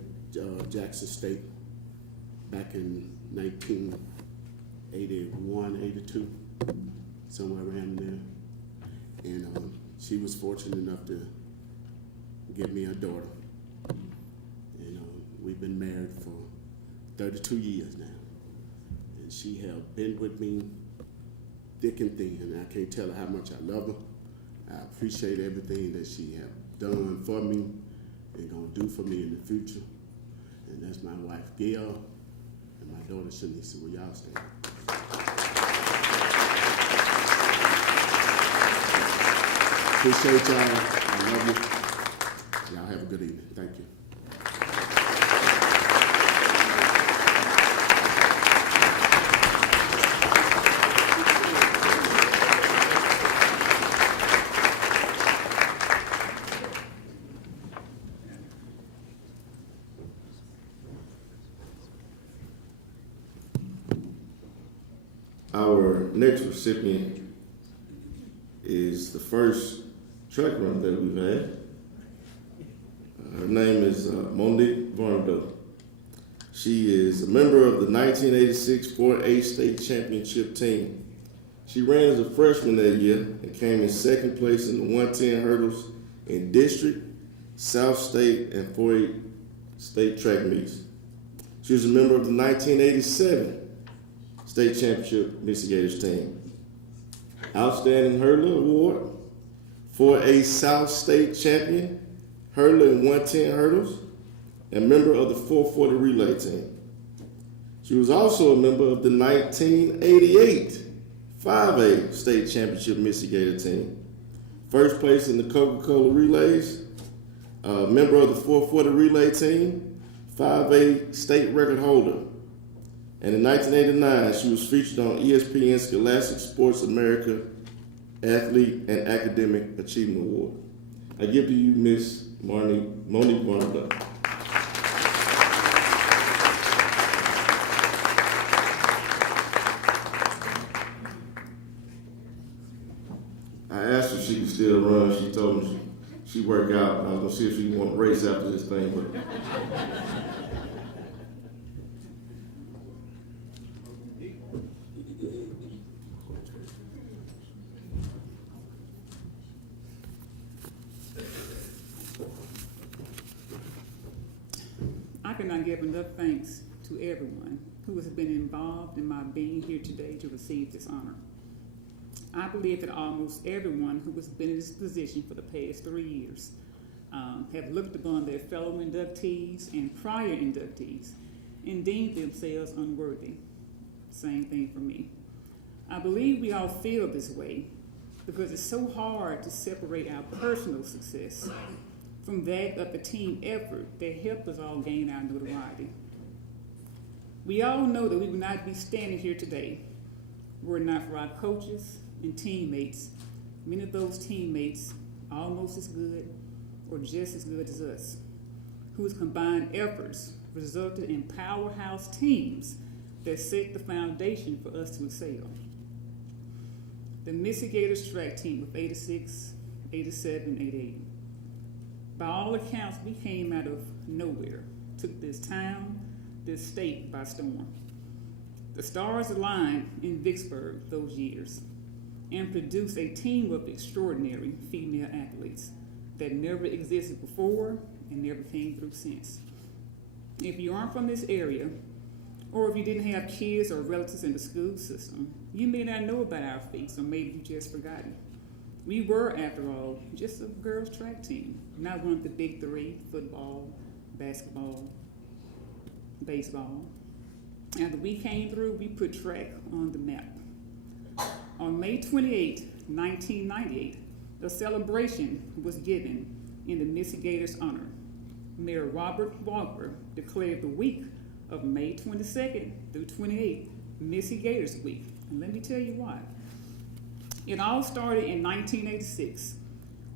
Jackson State back in 1981, 82, somewhere around there. And she was fortunate enough to give me a daughter. And we've been married for 32 years now. And she has been with me thick and thin, and I can't tell her how much I love her. I appreciate everything that she has done for me and gonna do for me in the future. And that's my wife, Gail, and my daughter, Shanice. Will y'all stand? Appreciate y'all. I love you. Y'all have a good evening. Thank you. Our next recipient is the first track runner that we've had. Her name is Monique Varndo. She is a member of the 1986 4A state championship team. She ran as a freshman that year and came in second place in the 110 hurdles in district, South State, and 4A state track meets. She was a member of the 1987 State Championship Michigators team. Outstanding Hurdler Award, 4A South State Champion, Hurdler in 110 hurdles, and member of the 440 relay team. She was also a member of the 1988 5A State Championship Michigator team. First place in the Coca-Cola relays, Member of the 440 relay team, 5A state record holder. And in 1989, she was featured on ESPN's Scholastic Sports America Athlete and Academic Achievement Award. I give to you Miss Monique Barnabas. I asked her if she could still run. She told me she worked out. I was gonna see if she want to race after this thing, but. I cannot give enough thanks to everyone who has been involved in my being here today to receive this honor. I believe that almost everyone who has been in this position for the past 3 years have looked upon their fellow inductees and prior inductees and deemed themselves unworthy. Same thing for me. I believe we all feel this way because it's so hard to separate our personal success from that of the team effort that helped us all gain our notoriety. We all know that we would not be standing here today were it not for our coaches and teammates, many of those teammates almost as good or just as good as us, whose combined efforts resulted in powerhouse teams that set the foundation for us to excel. The Missy Gators track team of 86, 87, 88. By all accounts, we came out of nowhere, took this town, this state by storm. The stars aligned in Vicksburg those years and produced a team of extraordinary female athletes that never existed before and never came through since. If you aren't from this area, or if you didn't have kids or relatives in the school system, you may not know about our feats, or maybe you just forgotten. We were, after all, just a girls' track team, not one of the big three: football, basketball, baseball. After we came through, we put track on the map. On May 28, 1998, a celebration was given in the Missy Gators' honor. Mayor Robert Walker declared the week of May 22nd through 28th Missy Gators Week. And let me tell you why. It all started in 1986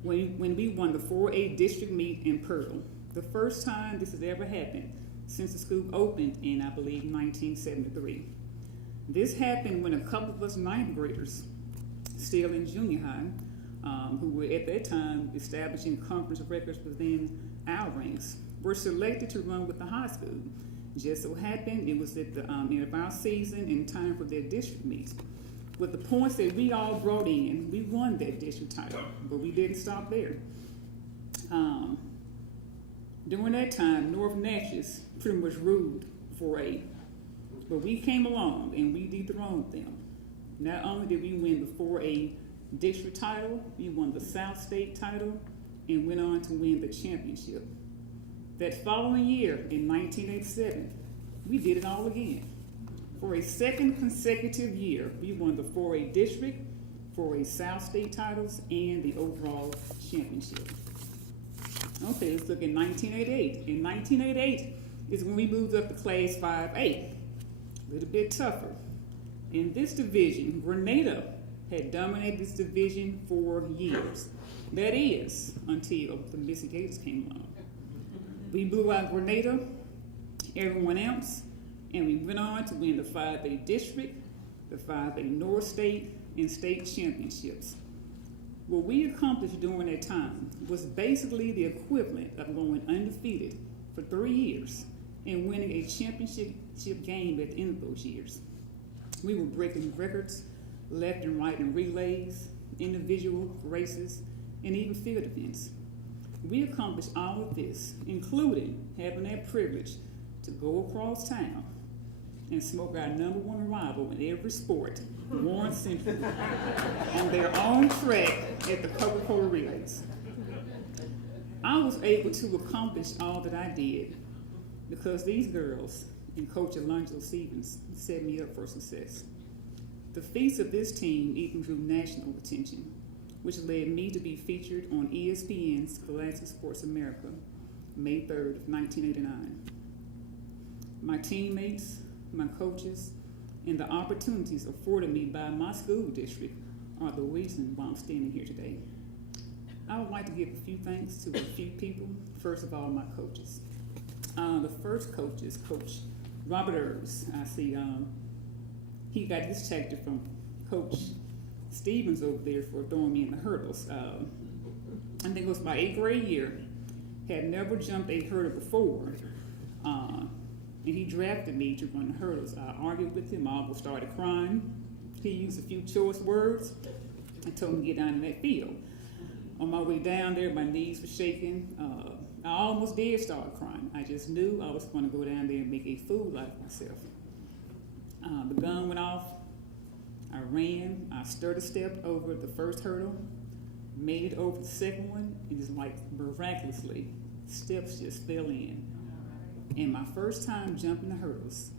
when we won the 4A district meet in Pearl. The first time this has ever happened since the school opened in, I believe, 1973. This happened when a couple of us ninth graders, still in junior high, who were at that time establishing conference records within our ranks, were selected to run with the high school. Just so happened it was at the end of our season in time for their district meets. With the points that we all brought in, we won that district title, but we didn't stop there. During that time, North Natchez pretty much ruled 4A, but we came along and we dethroned them. Not only did we win the 4A district title, we won the South State title and went on to win the championship. That following year, in 1987, we did it all again. For a second consecutive year, we won the 4A district, 4A South State titles, and the overall championship. Okay, let's look at 1988. In 1988 is when we moved up to Class 5A. A little bit tougher. In this division, Grenada had dominated this division for years. That is, until the Missy Gators came along. We blew out Grenada, everyone else, and we went on to win the 5A district, the 5A North State, and state championships. What we accomplished during that time was basically the equivalent of going undefeated for 3 years and winning a championship game at the end of those years. We were breaking records left and right in relays, individual races, and even field events. We accomplished all of this, including having that privilege to go across town and smoke our number one rival in every sport, Warren Central, on their own track at the Coca-Cola relays. I was able to accomplish all that I did because these girls and Coach Alonzo Stevens set me up for success. The feats of this team even drew national attention. which led me to be featured on ESPN's Classic Sports America, May 3rd of 1989. My teammates, my coaches, and the opportunities afforded me by my school district are the reason why I'm standing here today. I would like to give a few thanks to a few people. First of all, my coaches. The first coach is Coach Robert Earls. I see he got this chapter from Coach Stevens over there for throwing me in the hurdles. I think it was my 8th grade year. Had never jumped a hurdle before. And he drafted me to run the hurdles. I argued with him, I almost started crying. He used a few choice words and told me to get down in that field. On my way down there, my knees were shaking. I almost did start crying. I just knew I was going to go down there and make a fool out of myself. The gun went off. I ran. I stirred a step over the first hurdle, made it over the second one, and just like miraculously, steps just fell in. And my first time jumping the hurdles,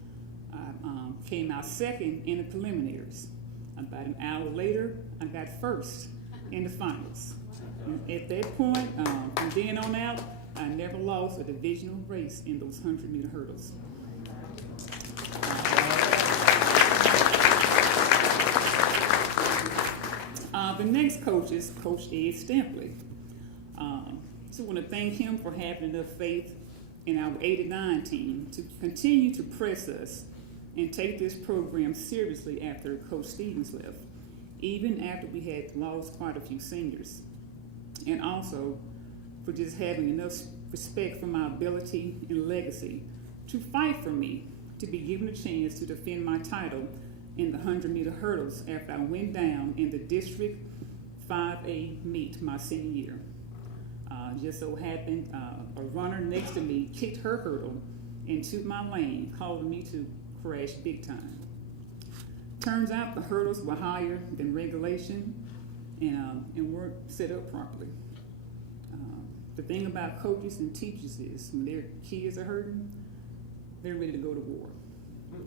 I came out second in the preliminaries. About an hour later, I got first in the finals. And at that point, from then on out, I never lost a divisional race in those 100-meter hurdles. The next coach is Coach Ed Stampley. So I want to thank him for having enough faith in our 89 team to continue to press us and take this program seriously after Coach Stevens left, even after we had lost quite a few seniors. And also for just having enough respect for my ability and legacy to fight for me to be given a chance to defend my title in the 100-meter hurdles after I went down in the District 5A meet my senior year. Just so happened, a runner next to me kicked her hurdle into my lane, causing me to crash big time. Turns out the hurdles were higher than regulation and weren't set up properly. The thing about coaches and teachers is when their kids are hurting, they're ready to go to war.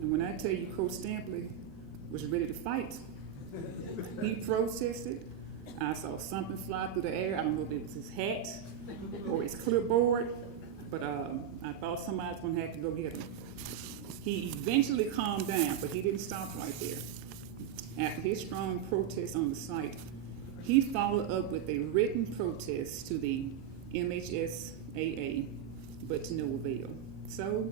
And when I tell you Coach Stampley was ready to fight, he protested. I saw something fly through the air. I don't know if it was his hat or his clipboard, but I thought somebody was going to have to go get him. He eventually calmed down, but he didn't stop right there. After his strong protest on the site, he followed up with a written protest to the MHSAA, but to no avail. So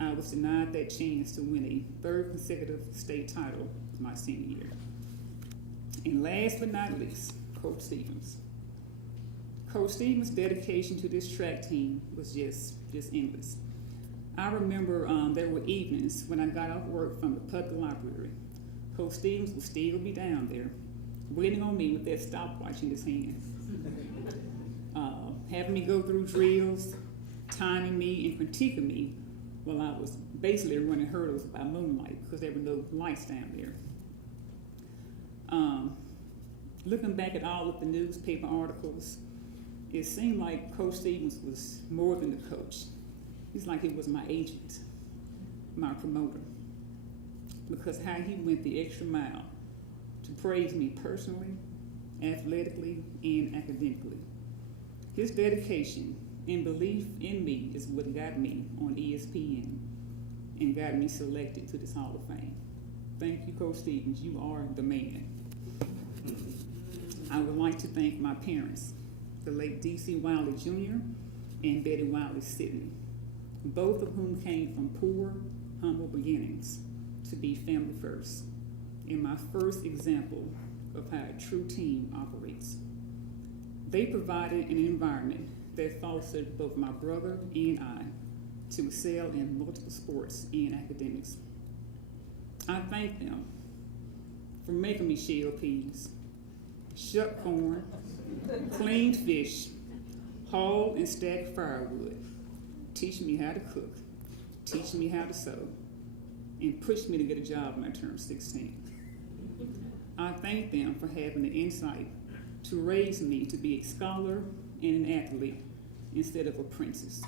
I was denied that chance to win a 3rd consecutive state title my senior year. And last but not least, Coach Stevens. Coach Stevens' dedication to this track team was just endless. I remember there were evenings when I got off work from the public library. Coach Stevens would still be down there, waiting on me with that stopwatch in his hand, having me go through drills, timing me and critiquing me while I was basically running hurdles by moonlight because there were no lights down there. Looking back at all of the newspaper articles, it seemed like Coach Stevens was more than the coach. He's like he was my agent, my promoter, because how he went the extra mile to praise me personally, athletically, and academically. His dedication and belief in me is what got me on ESPN and got me selected to this Hall of Fame. Thank you, Coach Stevens. You are the man. I would like to thank my parents, the late D.C. Wiley Jr. and Betty Wiley Sidney, both of whom came from poor, humble beginnings to be family first, and my first example of how a true team operates. They provided an environment that fostered both my brother and I to excel in multiple sports and academics. I thank them for making me shell peas, shuck corn, clean fish, haul and stack firewood, teach me how to cook, teach me how to sew, and push me to get a job when I turned 16. I thank them for having the insight to raise me to be a scholar and an athlete instead of a princess.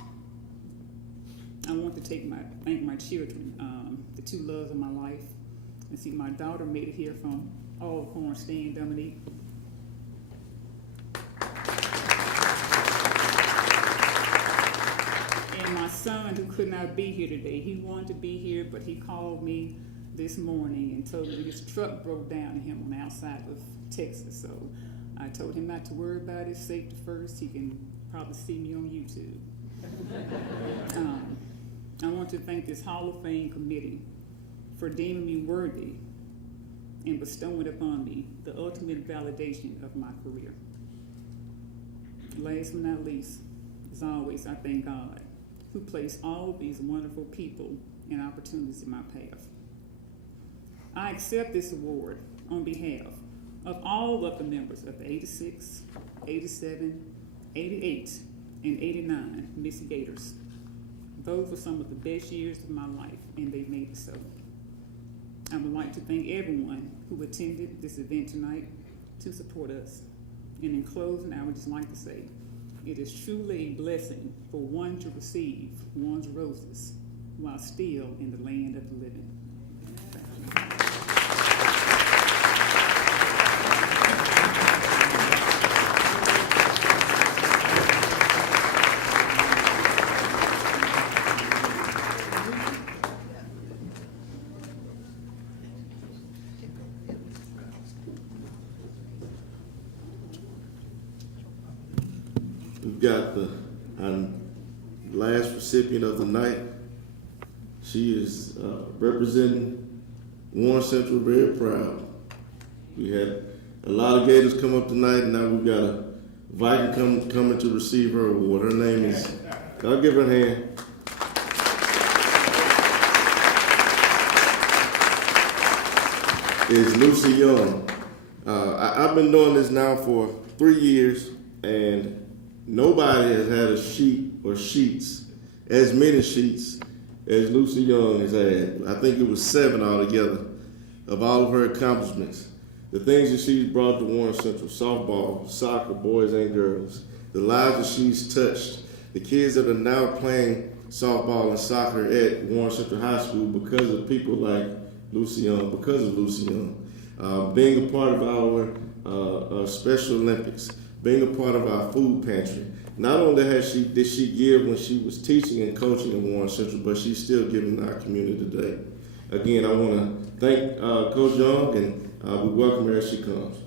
I want to thank my children, the 2 loves of my life. And see, my daughter made it here from Alcorn, Stan, Dominique. son who could not be here today. He wanted to be here, but he called me this morning and told me his truck broke down to him on the outside of Texas. So I told him not to worry about his safety first. He can probably see me on YouTube. I want to thank this Hall of Fame committee for deeming me worthy and bestowing upon me the ultimate validation of my career. Last but not least, as always, I thank God who placed all of these wonderful people and opportunities in my path. I accept this award on behalf of all of the members of the 86, 87, 88, and 89 Miss Gators. Those were some of the best years of my life, and they made it so. I would like to thank everyone who attended this event tonight to support us. And in closing, I would just like to say, it is truly a blessing for one to receive one's roses while still in the land of the living. Thank you. We've got the last recipient of the night. She is representing Warren Central very proud. We had a lot of Gators come up tonight, and now we've got a Viking coming to receive her award. Her name is, I'll give her a hand. Is Lucy Young. I've been doing this now for 3 years, and nobody has had a sheet or sheets, as many sheets as Lucy Young has had. I think it was 7 altogether of all of her accomplishments. The things that she's brought to Warren Central, softball, soccer, boys and girls, the lives that she's touched, the kids that are now playing softball and soccer at Warren Central High School because of people like Lucy Young, because of Lucy Young. Being a part of our Special Olympics, being a part of our food pantry. Not only did she give when she was teaching and coaching at Warren Central, but she's still giving our community today. Again, I want to thank Coach Young, and we welcome her as she comes.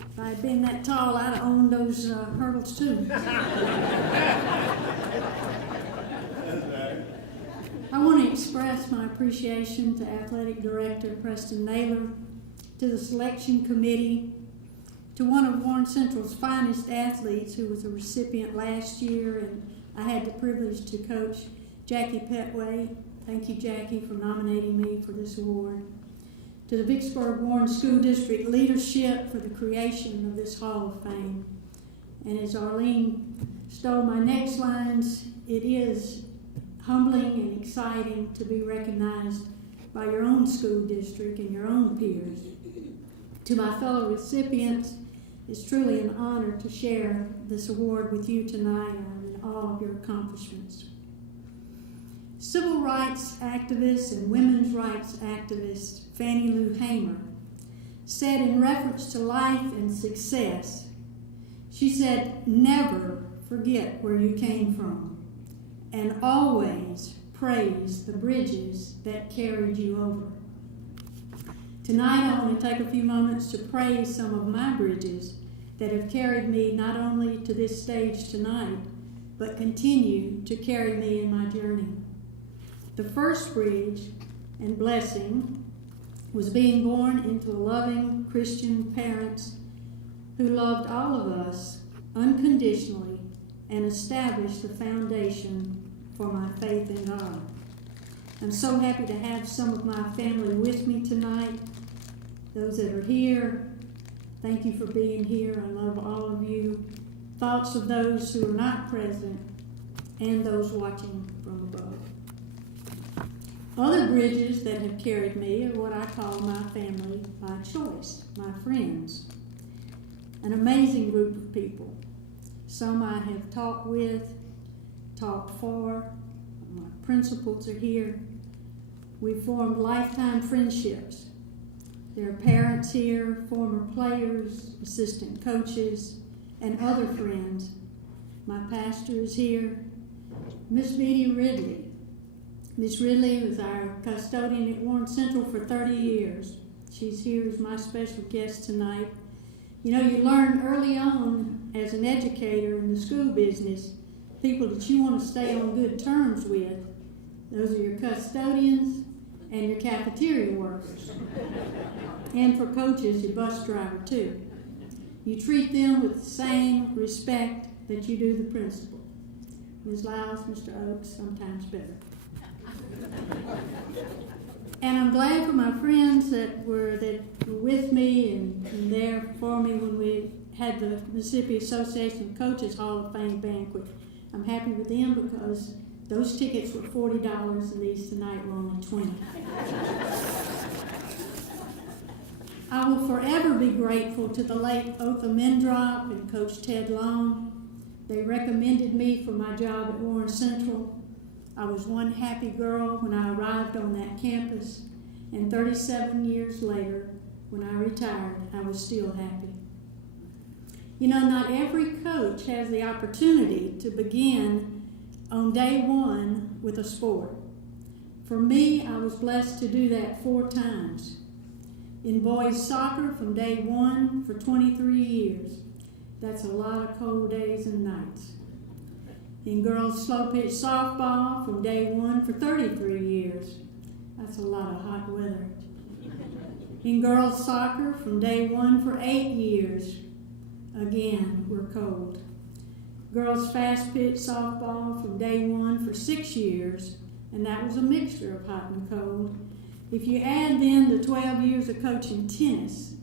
If I had been that tall, I'd have owned those hurdles too. I want to express my appreciation to Athletic Director Preston Ater, to the selection committee, to one of Warren Central's finest athletes who was a recipient last year, and I had the privilege to coach, Jackie Petway. Thank you, Jackie, for nominating me for this award. To the Vicksburg Warren School District leadership for the creation of this Hall of Fame. And as Arlene stole my next lines, it is humbling and exciting to be recognized by your own school district and your own peers. To my fellow recipients, it's truly an honor to share this award with you tonight. I'm in awe of your accomplishments. Civil rights activist and women's rights activist Fannie Lou Hamer said in reference to life and success, she said, "Never forget where you came from, and always praise the bridges that carried you over." Tonight, I want to take a few moments to praise some of my bridges that have carried me not only to this stage tonight, but continue to carry me in my journey. The first bridge and blessing was being born into loving Christian parents who loved all of us unconditionally and established the foundation for my faith in God. I'm so happy to have some of my family with me tonight. Those that are here, thank you for being here. I love all of you. Thoughts of those who are not present and those watching from above. Other bridges that have carried me are what I call my family by choice, my friends. An amazing group of people. Some I have talked with, talked for. My principals are here. We formed lifetime friendships. There are parents here, former players, assistant coaches, and other friends. My pastor is here, Miss Beatty Ridley. Miss Ridley was our custodian at Warren Central for 30 years. She's here as my special guest tonight. You know, you learn early on as an educator in the school business, people that you want to stay on good terms with. Those are your custodians and your cafeteria workers. And for coaches, your bus driver too. You treat them with the same respect that you do the principal. Ms. Lyles, Mr. Oakes, sometimes better. And I'm glad for my friends that were with me and there for me when we had the Mississippi Association of Coaches Hall of Fame banquet. I'm happy with them because those tickets were $40 and these tonight were only $20. I will forever be grateful to the late Otha Mendrop and Coach Ted Long. They recommended me for my job at Warren Central. I was one happy girl when I arrived on that campus, and 37 years later, when I retired, I was still happy. You know, not every coach has the opportunity to begin on day one with a sport. For me, I was blessed to do that 4 times. In boys soccer from day one for 23 years. That's a lot of cold days and nights. In girls slow pitch softball from day one for 33 years. That's a lot of hot weather. In girls soccer from day one for 8 years. Again, we're cold. Girls fast pitch softball from day one for 6 years, and that was a mixture of hot and cold. If you add then the 12 years of coaching tennis,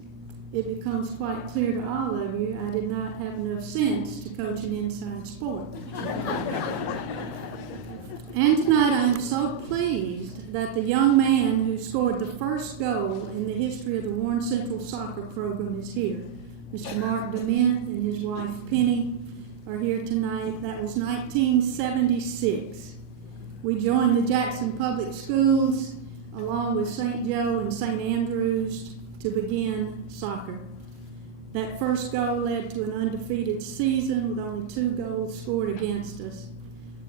it becomes quite clear to all of you I did not have enough sense to coach an inside sport. And tonight I am so pleased that the young man who scored the first goal in the history of the Warren Central soccer program is here. Mr. Mark DeMint and his wife Penny are here tonight. That was 1976. We joined the Jackson Public Schools along with St. Joe and St. Andrews to begin soccer. That first goal led to an undefeated season with only 2 goals scored against us.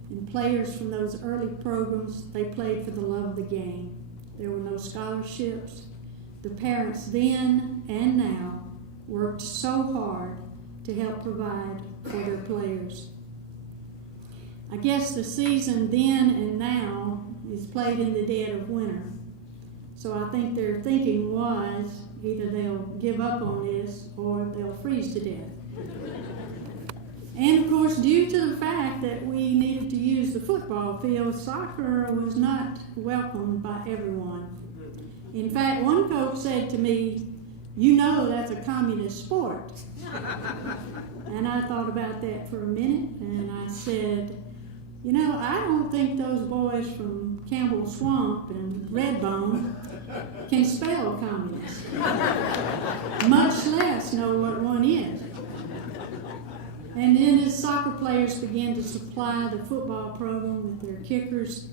And players from those early programs, they played for the love of the game. There were no scholarships. The parents then and now worked so hard to help provide for their players. I guess the season then and now is played in the dead of winter. So I think their thinking was either they'll give up on this or they'll freeze to death. And of course, due to the fact that we needed to use the football field, soccer was not welcomed by everyone. In fact, one coach said to me, "You know that's a communist sport." And I thought about that for a minute, and I said, "You know, I don't think those boys from Campbell Swamp and Redbone can spell communist, much less know what one is." And then as soccer players began to supply the football program with their kickers,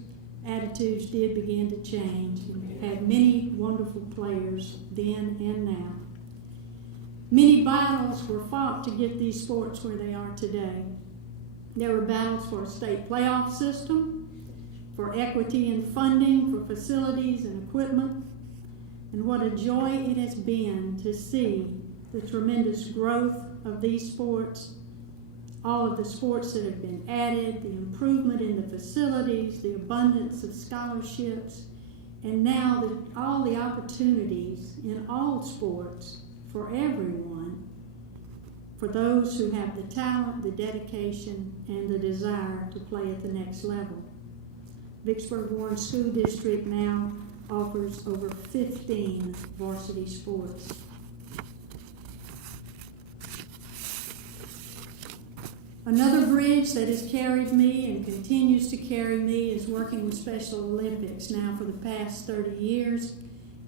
attitudes did begin to change. We had many wonderful players then and now. Many battles were fought to get these sports where they are today. There were battles for a state playoff system, for equity in funding, for facilities and equipment. And what a joy it has been to see the tremendous growth of these sports, all of the sports that have been added, the improvement in the facilities, the abundance of scholarships, and now all the opportunities in all sports for everyone, for those who have the talent, the dedication, and the desire to play at the next level. Vicksburg Warren School District now offers over 15 varsity sports. Another bridge that has carried me and continues to carry me is working with Special Olympics now for the past 30 years,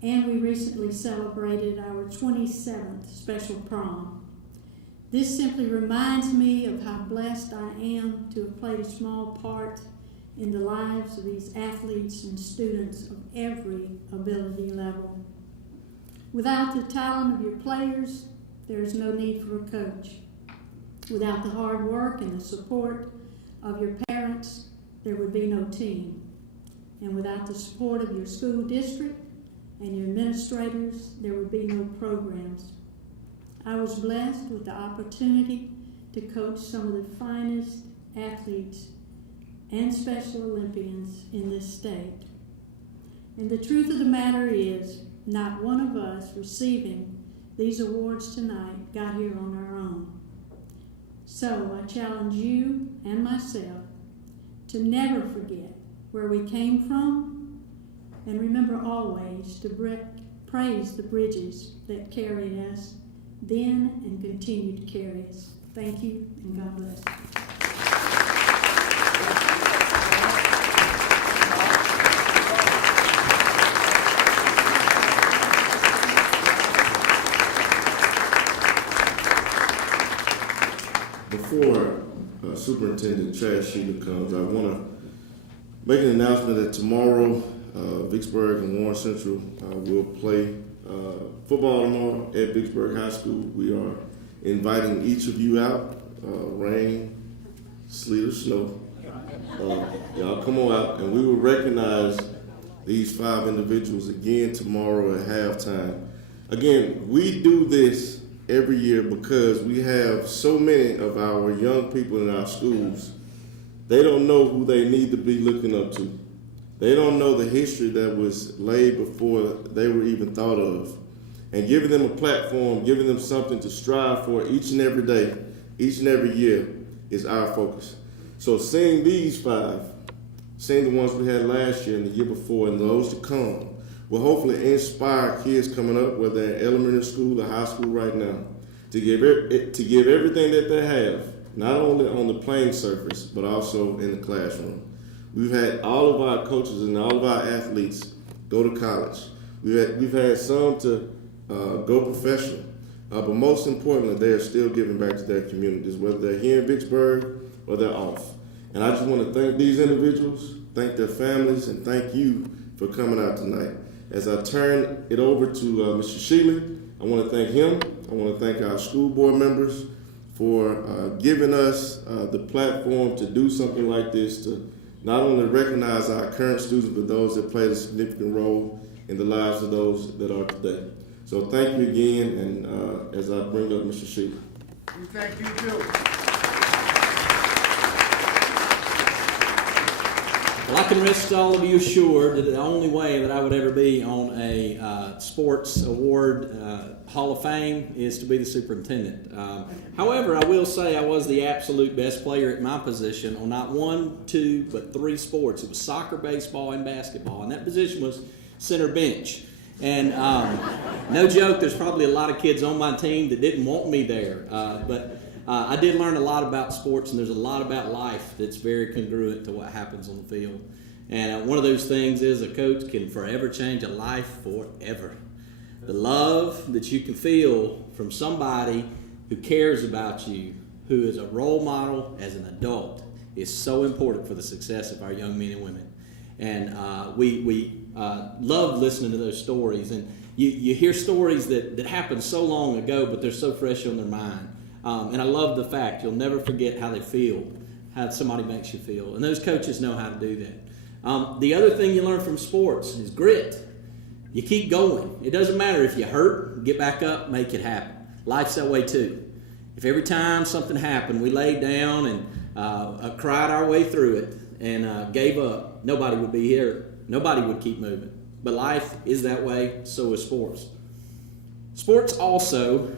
and we recently celebrated our 27th Special Prom. This simply reminds me of how blessed I am to have played a small part in the lives of these athletes and students of every ability level. Without the talent of your players, there is no need for a coach. Without the hard work and the support of your parents, there would be no team. And without the support of your school district and your administrators, there would be no programs. I was blessed with the opportunity to coach some of the finest athletes and Special Olympians in this state. And the truth of the matter is, not one of us receiving these awards tonight got here on our own. So I challenge you and myself to never forget where we came from, and remember always to praise the bridges that carried us then and continue to carry us. Thank you, and God bless. Before Superintendent Trash Sheila comes, I want to make an announcement that tomorrow Vicksburg and Warren Central will play football tomorrow at Vicksburg High School. We are inviting each of you out, rain, sleet, or snow. Y'all come on out, and we will recognize these 5 individuals again tomorrow at halftime. Again, we do this every year because we have so many of our young people in our schools. They don't know who they need to be looking up to. They don't know the history that was laid before they were even thought of. And giving them a platform, giving them something to strive for each and every day, each and every year is our focus. So seeing these 5, seeing the ones we had last year and the year before and those to come, will hopefully inspire kids coming up, whether they're in elementary school or high school right now, to give everything that they have, not only on the playing surface, but also in the classroom. We've had all of our coaches and all of our athletes go to college. We've had some to go professional, but most importantly, they are still giving back to their communities, whether they're here in Vicksburg or they're off. And I just want to thank these individuals, thank their families, and thank you for coming out tonight. As I turn it over to Mr. Sheila, I want to thank him. I want to thank our school board members for giving us the platform to do something like this, to not only recognize our current students, but those that played a significant role in the lives of those that are today. So thank you again, and as I bring up Mr. Sheila. Thank you, too. Well, I can rest all of you assured that the only way that I would ever be on a sports award Hall of Fame is to be the superintendent. However, I will say I was the absolute best player at my position on not 1, 2, but 3 sports. It was soccer, baseball, and basketball, and that position was center bench. And no joke, there's probably a lot of kids on my team that didn't want me there, but I did learn a lot about sports, and there's a lot about life that's very congruent to what happens on the field. And one of those things is a coach can forever change a life forever. The love that you can feel from somebody who cares about you, who is a role model as an adult, is so important for the success of our young men and women. And we love listening to those stories. And you hear stories that happened so long ago, but they're so fresh on their mind. And I love the fact you'll never forget how they feel, how somebody makes you feel. And those coaches know how to do that. The other thing you learn from sports is grit. You keep going. It doesn't matter if you hurt, get back up, make it happen. Life's that way too. If every time something happened, we laid down and cried our way through it and gave up, nobody would be here. Nobody would keep moving. But life is that way, so is sports. Sports also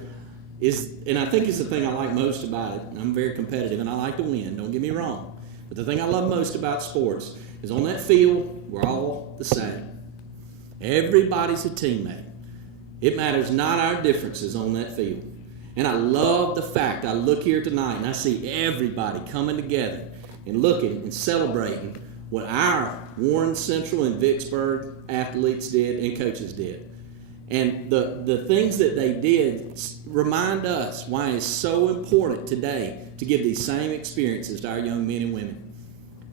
is, and I think it's the thing I like most about it. I'm very competitive and I like to win, don't get me wrong. But the thing I love most about sports is on that field, we're all the same. Everybody's a teammate. It matters not our differences on that field. And I love the fact I look here tonight and I see everybody coming together and looking and celebrating what our Warren Central and Vicksburg athletes did and coaches did. And the things that they did remind us why it's so important today to give these same experiences to our young men and women.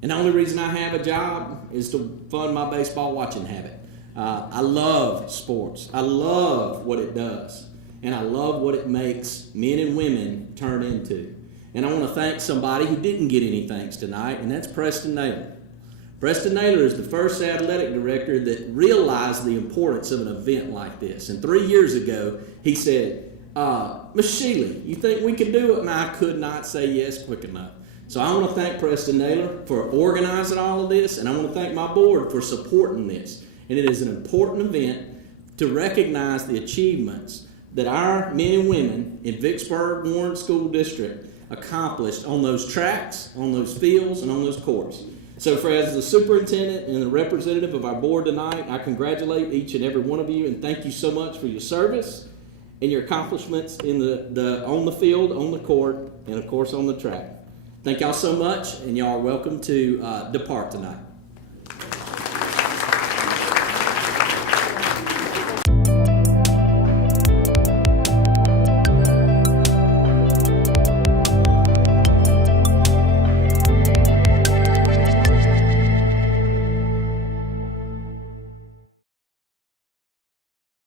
And the only reason I have a job is to fund my baseball watching habit. I love sports. I love what it does. And I love what it makes men and women turn into. And I want to thank somebody who didn't get any thanks tonight, and that's Preston Ater. Preston Ater is the first athletic director that realized the importance of an event like this. And 3 years ago, he said, Ms. Shealy, you think we can do it? And I could not say yes quick enough. So I want to thank Preston Ater for organizing all of this, and I want to thank my board for supporting this. And it is an important event to recognize the achievements that our men and women in Vicksburg Warren School District accomplished on those tracks, on those fields, and on those courts. So as the superintendent and the representative of our board tonight, I congratulate each and every one of you and thank you so much for your service and your accomplishments in on the field, on the court, and of course on the track. Thank y'all so much, and y'all are welcome to depart tonight.